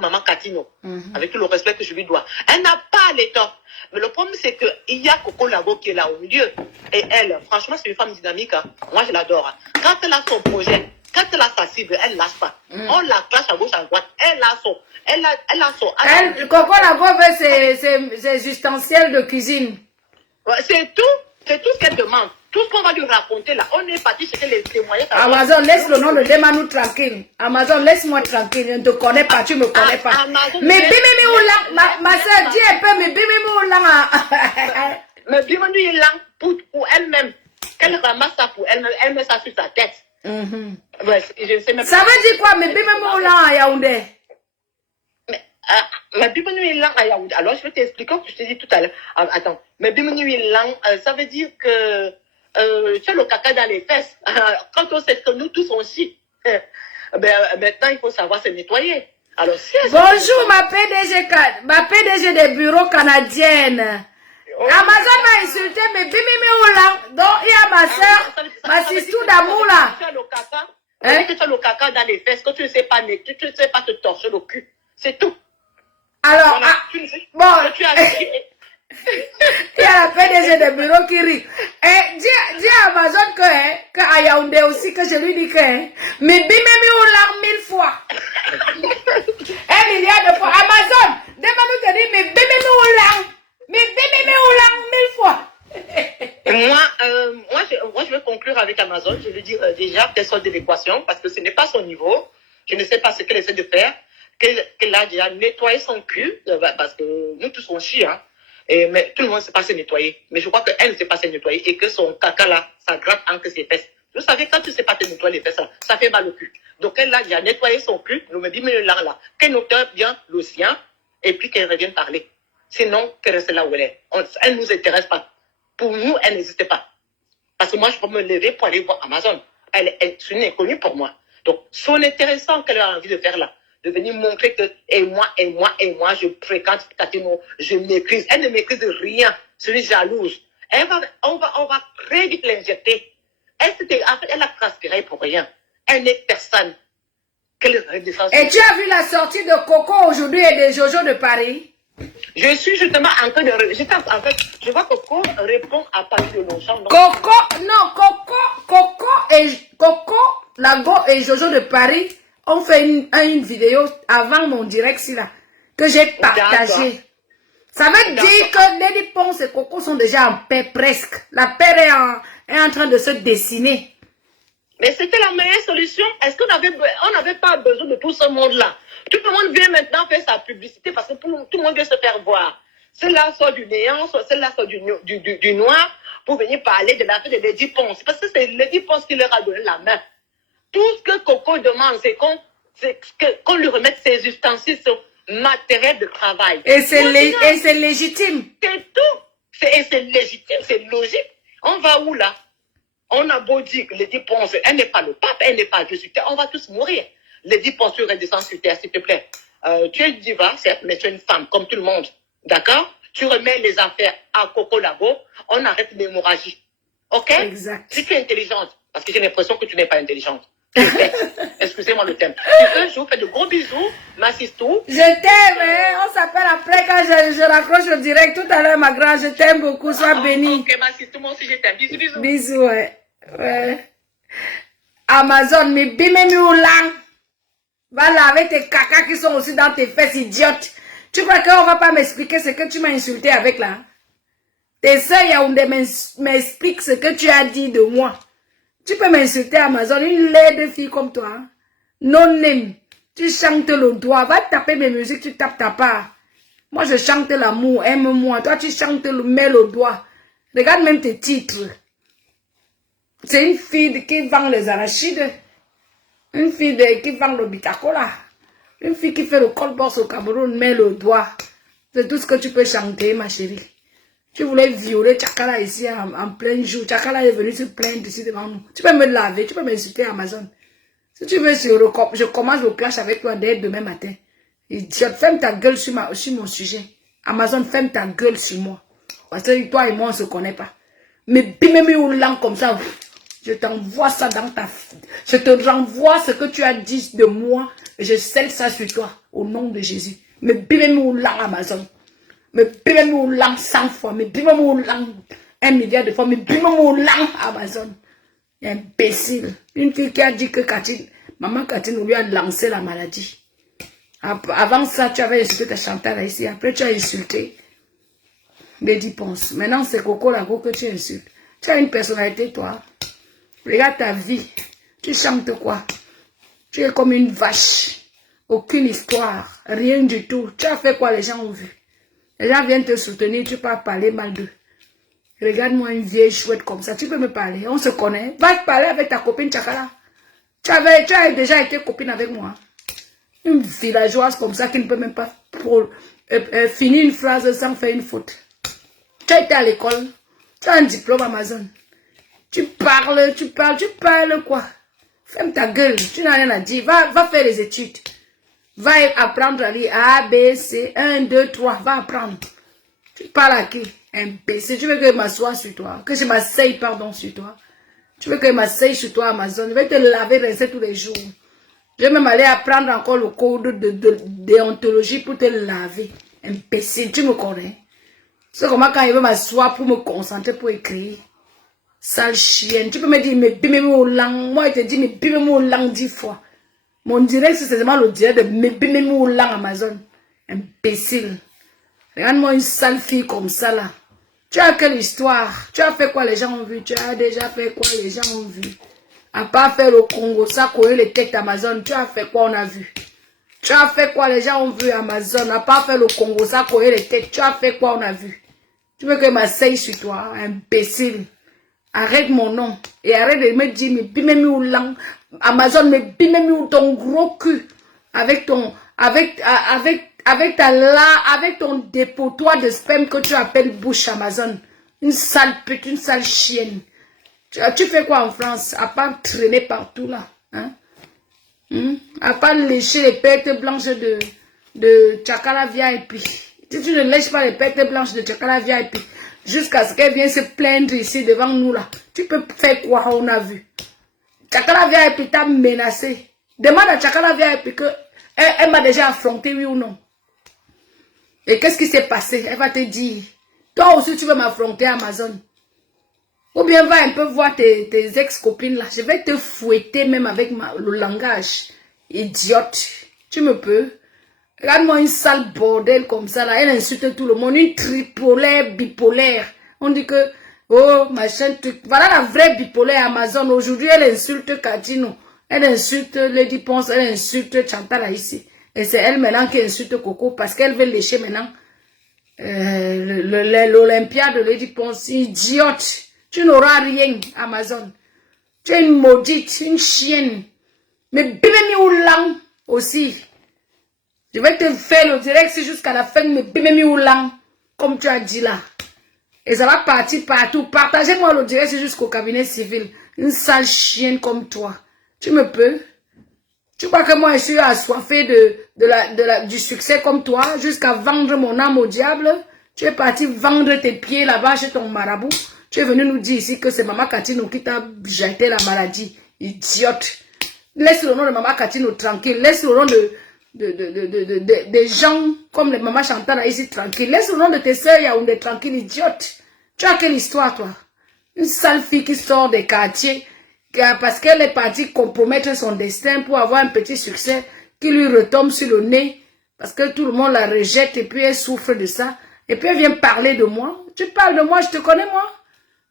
maman Catino. Avec tout le respect que je lui dois. Elle n'a pas les torts. Mais le problème, c'est qu'il y a Coco Lago qui est là au milieu. Et elle, franchement, c'est une femme dynamique. Hein. Moi, je l'adore. Hein. Quand elle a son projet, quand elle a sa cible, elle ne lâche pas. On la clash à gauche, à droite. Elle a son... Coco Lago veut ses ustensiles de cuisine. C'est tout ce qu'elle demande. Tout ce qu'on va lui raconter là, on est parti chercher les témoignages. Amazon, laisse le nom de Demanou tranquille. Amazon, laisse-moi tranquille. Je ne te connais pas, tu ne me connais pas. Mais Bimimi Oulang, ma soeur, dis un peu, mais Bimimi Oulang. Mais Bimimi Oulang, pour elle-même, qu'elle ramasse ça pour elle-même, elle met ça sur sa tête. Ouais, je ne sais même ça pas. veut dire quoi, mais Bimimi Oulang à Yaoundé? Ma bienvenue langue à Yaoundé. Alors, je vais t'expliquer ce que je t'ai dit tout à l'heure. Attends. Ma bienvenue langue, ça veut dire que tu as le caca dans les fesses. Quand on sait que nous tous on chie, maintenant il faut savoir se nettoyer. Alors, si bonjour ma PDG des bureaux canadiennes. Amazon m'a insulté, mais bimimi oulang. Donc, il y a ma soeur, ma sister d'amour là. Tu as le caca. Que tu as le caca dans les fesses, que tu ne sais pas nettoyer, tu ne sais pas te torcher le cul. C'est tout. Alors, bon, tu as il y a la PDG des bureaux qui rit. Et dis à Amazon que à Yaoundé aussi, que je lui dis que, mais bimimi oulang 1000 fois. 1 milliard de fois. Amazon, demande-nous te dire, mais bimimi oulang. Mais bimimi oulang 1000 fois. Moi, je vais conclure avec Amazon. Je veux dire déjà quelles sont des équations, parce que ce n'est pas son niveau. Je ne sais pas ce qu'elle essaie de faire. Qu'elle a déjà nettoyé son cul, parce que nous tous on chie, hein. Mais tout le monde ne sait pas se nettoyer. Mais je crois qu'elle ne sait pas se nettoyer et que son caca là, ça gratte entre ses fesses. Vous savez, quand tu ne sais pas te nettoyer les fesses, ça fait mal au cul. Donc elle a déjà nettoyé son cul, nous me dit, mais là, qu'elle nettoie bien le sien, et puis qu'elle revienne parler. Sinon, qu'elle reste là où elle est. Elle ne nous intéresse pas. Pour nous, elle n'existe pas. Parce que moi, je peux me lever pour aller voir Amazon. Elle est une inconnue pour moi. Donc, c'est intéressant qu'elle a envie de faire là. De venir montrer que, et moi, je fréquente Catino, je maîtrise. Elle ne maîtrise rien. Je suis jalouse. On va très vite l'injecter. Elle a transpiré pour rien. Elle n'est personne. Et tu as vu la sortie de Coco aujourd'hui et de Jojo de Paris? Je suis justement en train de... je vois que Coco répond à Paris de Longchamp. Coco, Lago et Jojo de Paris ont fait une vidéo avant mon direct là, que j'ai partagé. Ça veut dire que Lady Ponce et Coco sont déjà en paix presque. La paix est en train de se dessiner. Mais c'était la meilleure solution. Est-ce qu'on n'avait pas besoin de tout ce monde-là? Tout le monde vient maintenant faire sa publicité parce que tout le monde veut se faire voir. Celle-là sort du néant, celle-là sort du noir pour venir parler de l'affaire de Lady Ponce. Parce que c'est Lady Ponce qui leur a donné la main. Tout ce que Coco demande, c'est qu'on lui remette ses ustensiles matériels de travail. Et c'est légitime. C'est tout. C'est légitime, c'est logique. On va où là? On a beau dire que Lady Ponce, elle n'est pas le pape, elle n'est pas Dieu sur terre, on va tous mourir. Lady Ponce, tu redescends sur terre, s'il te plaît. Tu es une diva, certes, mais tu es une femme, comme tout le monde. D'accord? Tu remets les affaires à Coco Lago, on arrête l'hémorragie. Ok? Exact. Si tu es intelligente, parce que j'ai l'impression que tu n'es pas intelligente. Excusez-moi le thème. Je vous fais de gros bisous, ma sister. Je t'aime, hein? On s'appelle après quand je raccroche le direct tout à l'heure, ma grande. Je t'aime beaucoup, sois bénie. Ok, ma sister, moi aussi je t'aime. Bisous, bisous. Bisous, ouais. Amazon, mais bimemi oulang. Va laver tes cacas qui sont aussi dans tes fesses, idiote. Tu crois qu'on va pas m'expliquer ce que tu m'as insulté avec là? Tes soeurs Yaoundé m'expliquent ce que tu as dit de moi. Tu peux m'insulter Amazon, une laide fille comme toi. Hein? Non name. Tu chantes le doigt. Va taper mes musiques, tu tapes ta part. Moi, je chante l'amour, aime-moi. Toi, tu chantes mets le doigt. Regarde même tes titres. C'est une fille qui vend les arachides. Une fille qui vend le bitacola. Une fille qui fait le colboss au Cameroun, met le doigt. C'est tout ce que tu peux chanter, ma chérie. Tu voulais violer Tchakala ici en plein jour. Tchakala est venu se plaindre ici devant nous. Tu peux me laver, tu peux m'insulter Amazon. Si tu veux, je commence le clash avec toi dès demain matin. Ferme ta gueule sur mon sujet. Amazon, ferme ta gueule sur moi. Parce que toi et moi, on ne se connaît pas. Mais bimemi ou langue comme ça, je t'envoie ça dans ta... Je te renvoie ce que tu as dit de moi. Et je scelle ça sur toi. Au nom de Jésus. Mais bimemi ou langue Amazon. Mais bimemi ou langue 100 fois. Mais bimemi ou langue 1 milliard de fois. Mais bimemi ou langue Amazon. Imbécile. Une fille qui a dit que maman Catine lui a lancé la maladie. Avant ça, tu avais insulté ta Chantal ici. Après, tu as insulté Lady Ponce. Maintenant, c'est Coco Lago que tu insultes. Tu as une personnalité, toi. Regarde ta vie. Tu chantes quoi? Tu es comme une vache. Aucune histoire. Rien du tout. Tu as fait quoi les gens ont vu? Les gens viennent te soutenir. Tu peux parler mal d'eux. Regarde-moi une vieille chouette comme ça. Tu peux me parler. On se connaît. Va parler avec ta copine Tchakala. Tu as déjà été copine avec moi. Une villageoise comme ça qui ne peut même pas finir une phrase sans faire une faute. Tu as été à l'école, tu as un diplôme Amazon. Tu parles quoi? Ferme ta gueule, tu n'as rien à dire. Va faire les études. Va apprendre à lire A, B, C, 1, 2, 3. Va apprendre. Tu parles à qui? Imbécile. Tu veux que je m'assoie sur toi? Que je m'asseye, pardon, sur toi? Tu veux que je m'asseye sur toi, Amazon? Je vais te laver, rincer tous les jours. Je vais même aller apprendre encore le code de déontologie pour te laver. Imbécile, tu me connais? C'est comment quand je veux m'asseoir pour me concentrer pour écrire. Sale chienne. Tu peux me dire, mais bimez-moi au langue. Moi, je te dis, mais bimez-moi au langue 10 fois. Mon direct, c'est seulement le direct de mais bimez-moi au langue Amazon. Imbécile. Regarde-moi une sale fille comme ça, là. Tu as quelle histoire? Tu as fait quoi les gens ont vu? Tu as déjà fait quoi les gens ont vu? À part faire le Congo, ça, courir les têtes Amazon, tu as fait quoi on a vu? Tu as fait quoi les gens ont vu Amazon? À part faire le Congo, ça, courir les têtes, tu as fait quoi on a vu? Tu veux que je m'asseye sur toi, imbécile? Arrête mon nom. Et arrête de me dire, mais bimemi ou lang. Amazon, mais bimemi ou ton gros cul. Avec ton, avec ton dépotoir de sperme que tu appelles bouche Amazon. Une sale pute, une sale chienne. Tu fais quoi en France? À part traîner partout là. Hein? À part lécher les pertes blanches de Chakala VIP. Si tu ne lèches pas les pertes blanches de Chakala VIP, jusqu'à ce qu'elle vienne se plaindre ici devant nous là, tu peux faire quoi? On a vu. Chakala VIP t'a menacé. Demande à Chakala VIP que elle m'a déjà affronté, oui ou non. Et qu'est-ce qui s'est passé? Elle va te dire. Toi aussi tu veux m'affronter Amazon. Ou bien va un peu voir tes ex-copines là. Je vais te fouetter même avec le langage. Idiote. Tu me peux? Regarde-moi une sale bordel comme ça là. Elle insulte tout le monde. Une tripolaire, bipolaire. On dit que, oh, machin, truc. Voilà la vraie bipolaire Amazon. Aujourd'hui, elle insulte Katino. Elle insulte Lady Ponce. Elle insulte Chantal ici. Et c'est elle maintenant qui insulte Coco parce qu'elle veut lécher maintenant l'Olympia de Lady Ponce. Idiote. Tu n'auras rien, Amazon. Tu es une maudite, une chienne. Mais bimemi ou lang aussi. Je vais te faire le direct jusqu'à la fin, mais bimemi ou lang, comme tu as dit là. Et ça va partir partout. Partagez-moi le direct jusqu'au cabinet civil. Une sale chienne comme toi. Tu me peux? Tu crois que moi je suis assoiffé du succès comme toi, jusqu'à vendre mon âme au diable? Tu es parti vendre tes pieds là-bas chez ton marabout. Tu es venu nous dire ici que c'est Maman Katino qui t'a jeté la maladie. Idiote. Laisse le nom de Maman Katino tranquille. Laisse le nom des gens comme les Maman Chantal ici tranquille. Laisse le nom de tes sœurs Yaoundé tranquille, idiote. Tu as quelle histoire, toi? Une sale fille qui sort des quartiers parce qu'elle est partie compromettre son destin pour avoir un petit succès qui lui retombe sur le nez parce que tout le monde la rejette et puis elle souffre de ça. Et puis elle vient parler de moi. Tu parles de moi, je te connais moi.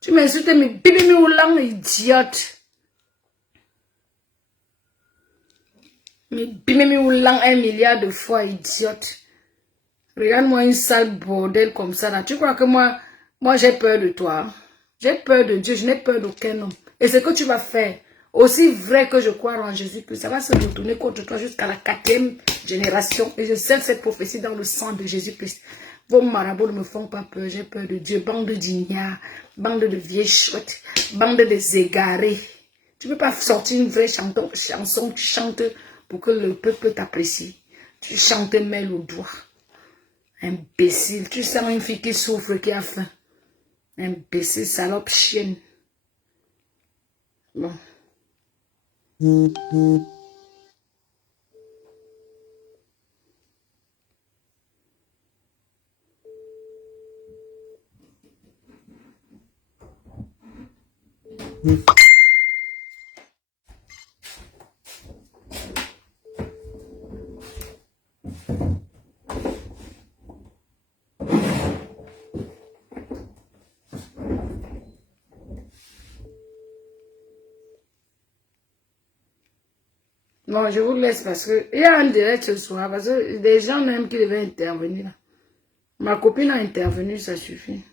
Tu m'insultes, mais bibimi ou lang, idiote. Mais bibimi ou lang 1 milliard de fois, idiote. Regarde-moi une sale bordel comme ça là. Tu crois que moi j'ai peur de toi? J'ai peur de Dieu, je n'ai peur d'aucun homme. Et ce que tu vas faire, aussi vrai que je crois en Jésus, que ça va se retourner contre toi jusqu'à la 4e génération. Et je scelle cette prophétie dans le sang de Jésus-Christ. Vos marabouts ne me font pas peur, j'ai peur de Dieu. Bande d'ignards, bande de vieilles chouettes, bande de égarés. Tu ne peux pas sortir une vraie chanson, tu chantes pour que le peuple t'apprécie. Tu chantes mêle au doigt. Imbécile, tu sens une fille qui souffre, qui a faim. Imbécile, salope, chienne. Bon. Bon, je vous laisse parce que il y a un direct ce soir, parce que des gens même qui devaient intervenir là. Ma copine a intervenu, ça suffit.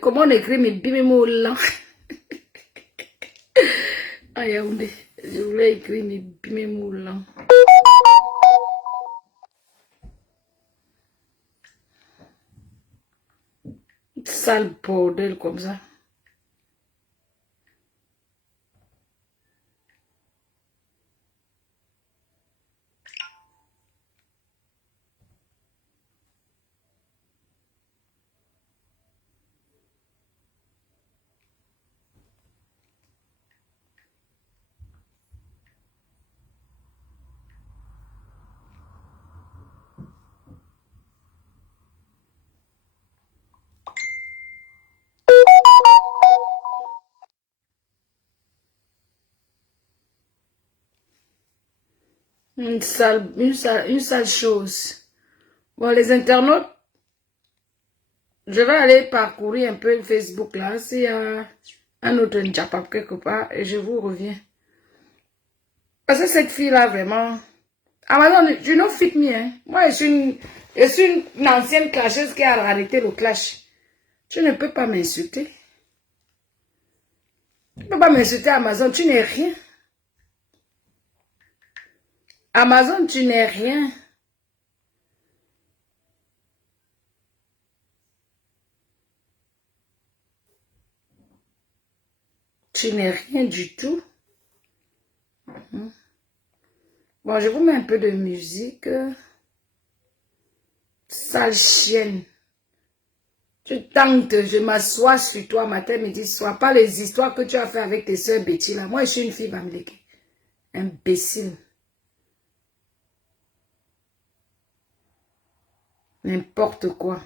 Comment on écrit mes bimimoula? Ah, Yaoundé. Je voulais écrire mes bimimoula. Sale bordel comme ça. Une sale chose. Bon, les internautes, je vais aller parcourir un peu le Facebook là, s'il y a un autre Njapap quelque part, et je vous reviens. Parce que cette fille-là, vraiment... Amazon, you know fit me, hein. Moi, je suis une ancienne clasheuse qui a arrêté le clash. Tu ne peux pas m'insulter. Tu ne peux pas m'insulter, Amazon, tu n'es rien. Amazon, tu n'es rien. Tu n'es rien du tout. Bon, je vous mets un peu de musique. Sale chienne. Tu tentes, je m'assois sur toi matin, midi, soir. Pas les histoires que tu as fait avec tes soeurs Betty là. Moi, je suis une fille bamléke. Imbécile. N'importe quoi.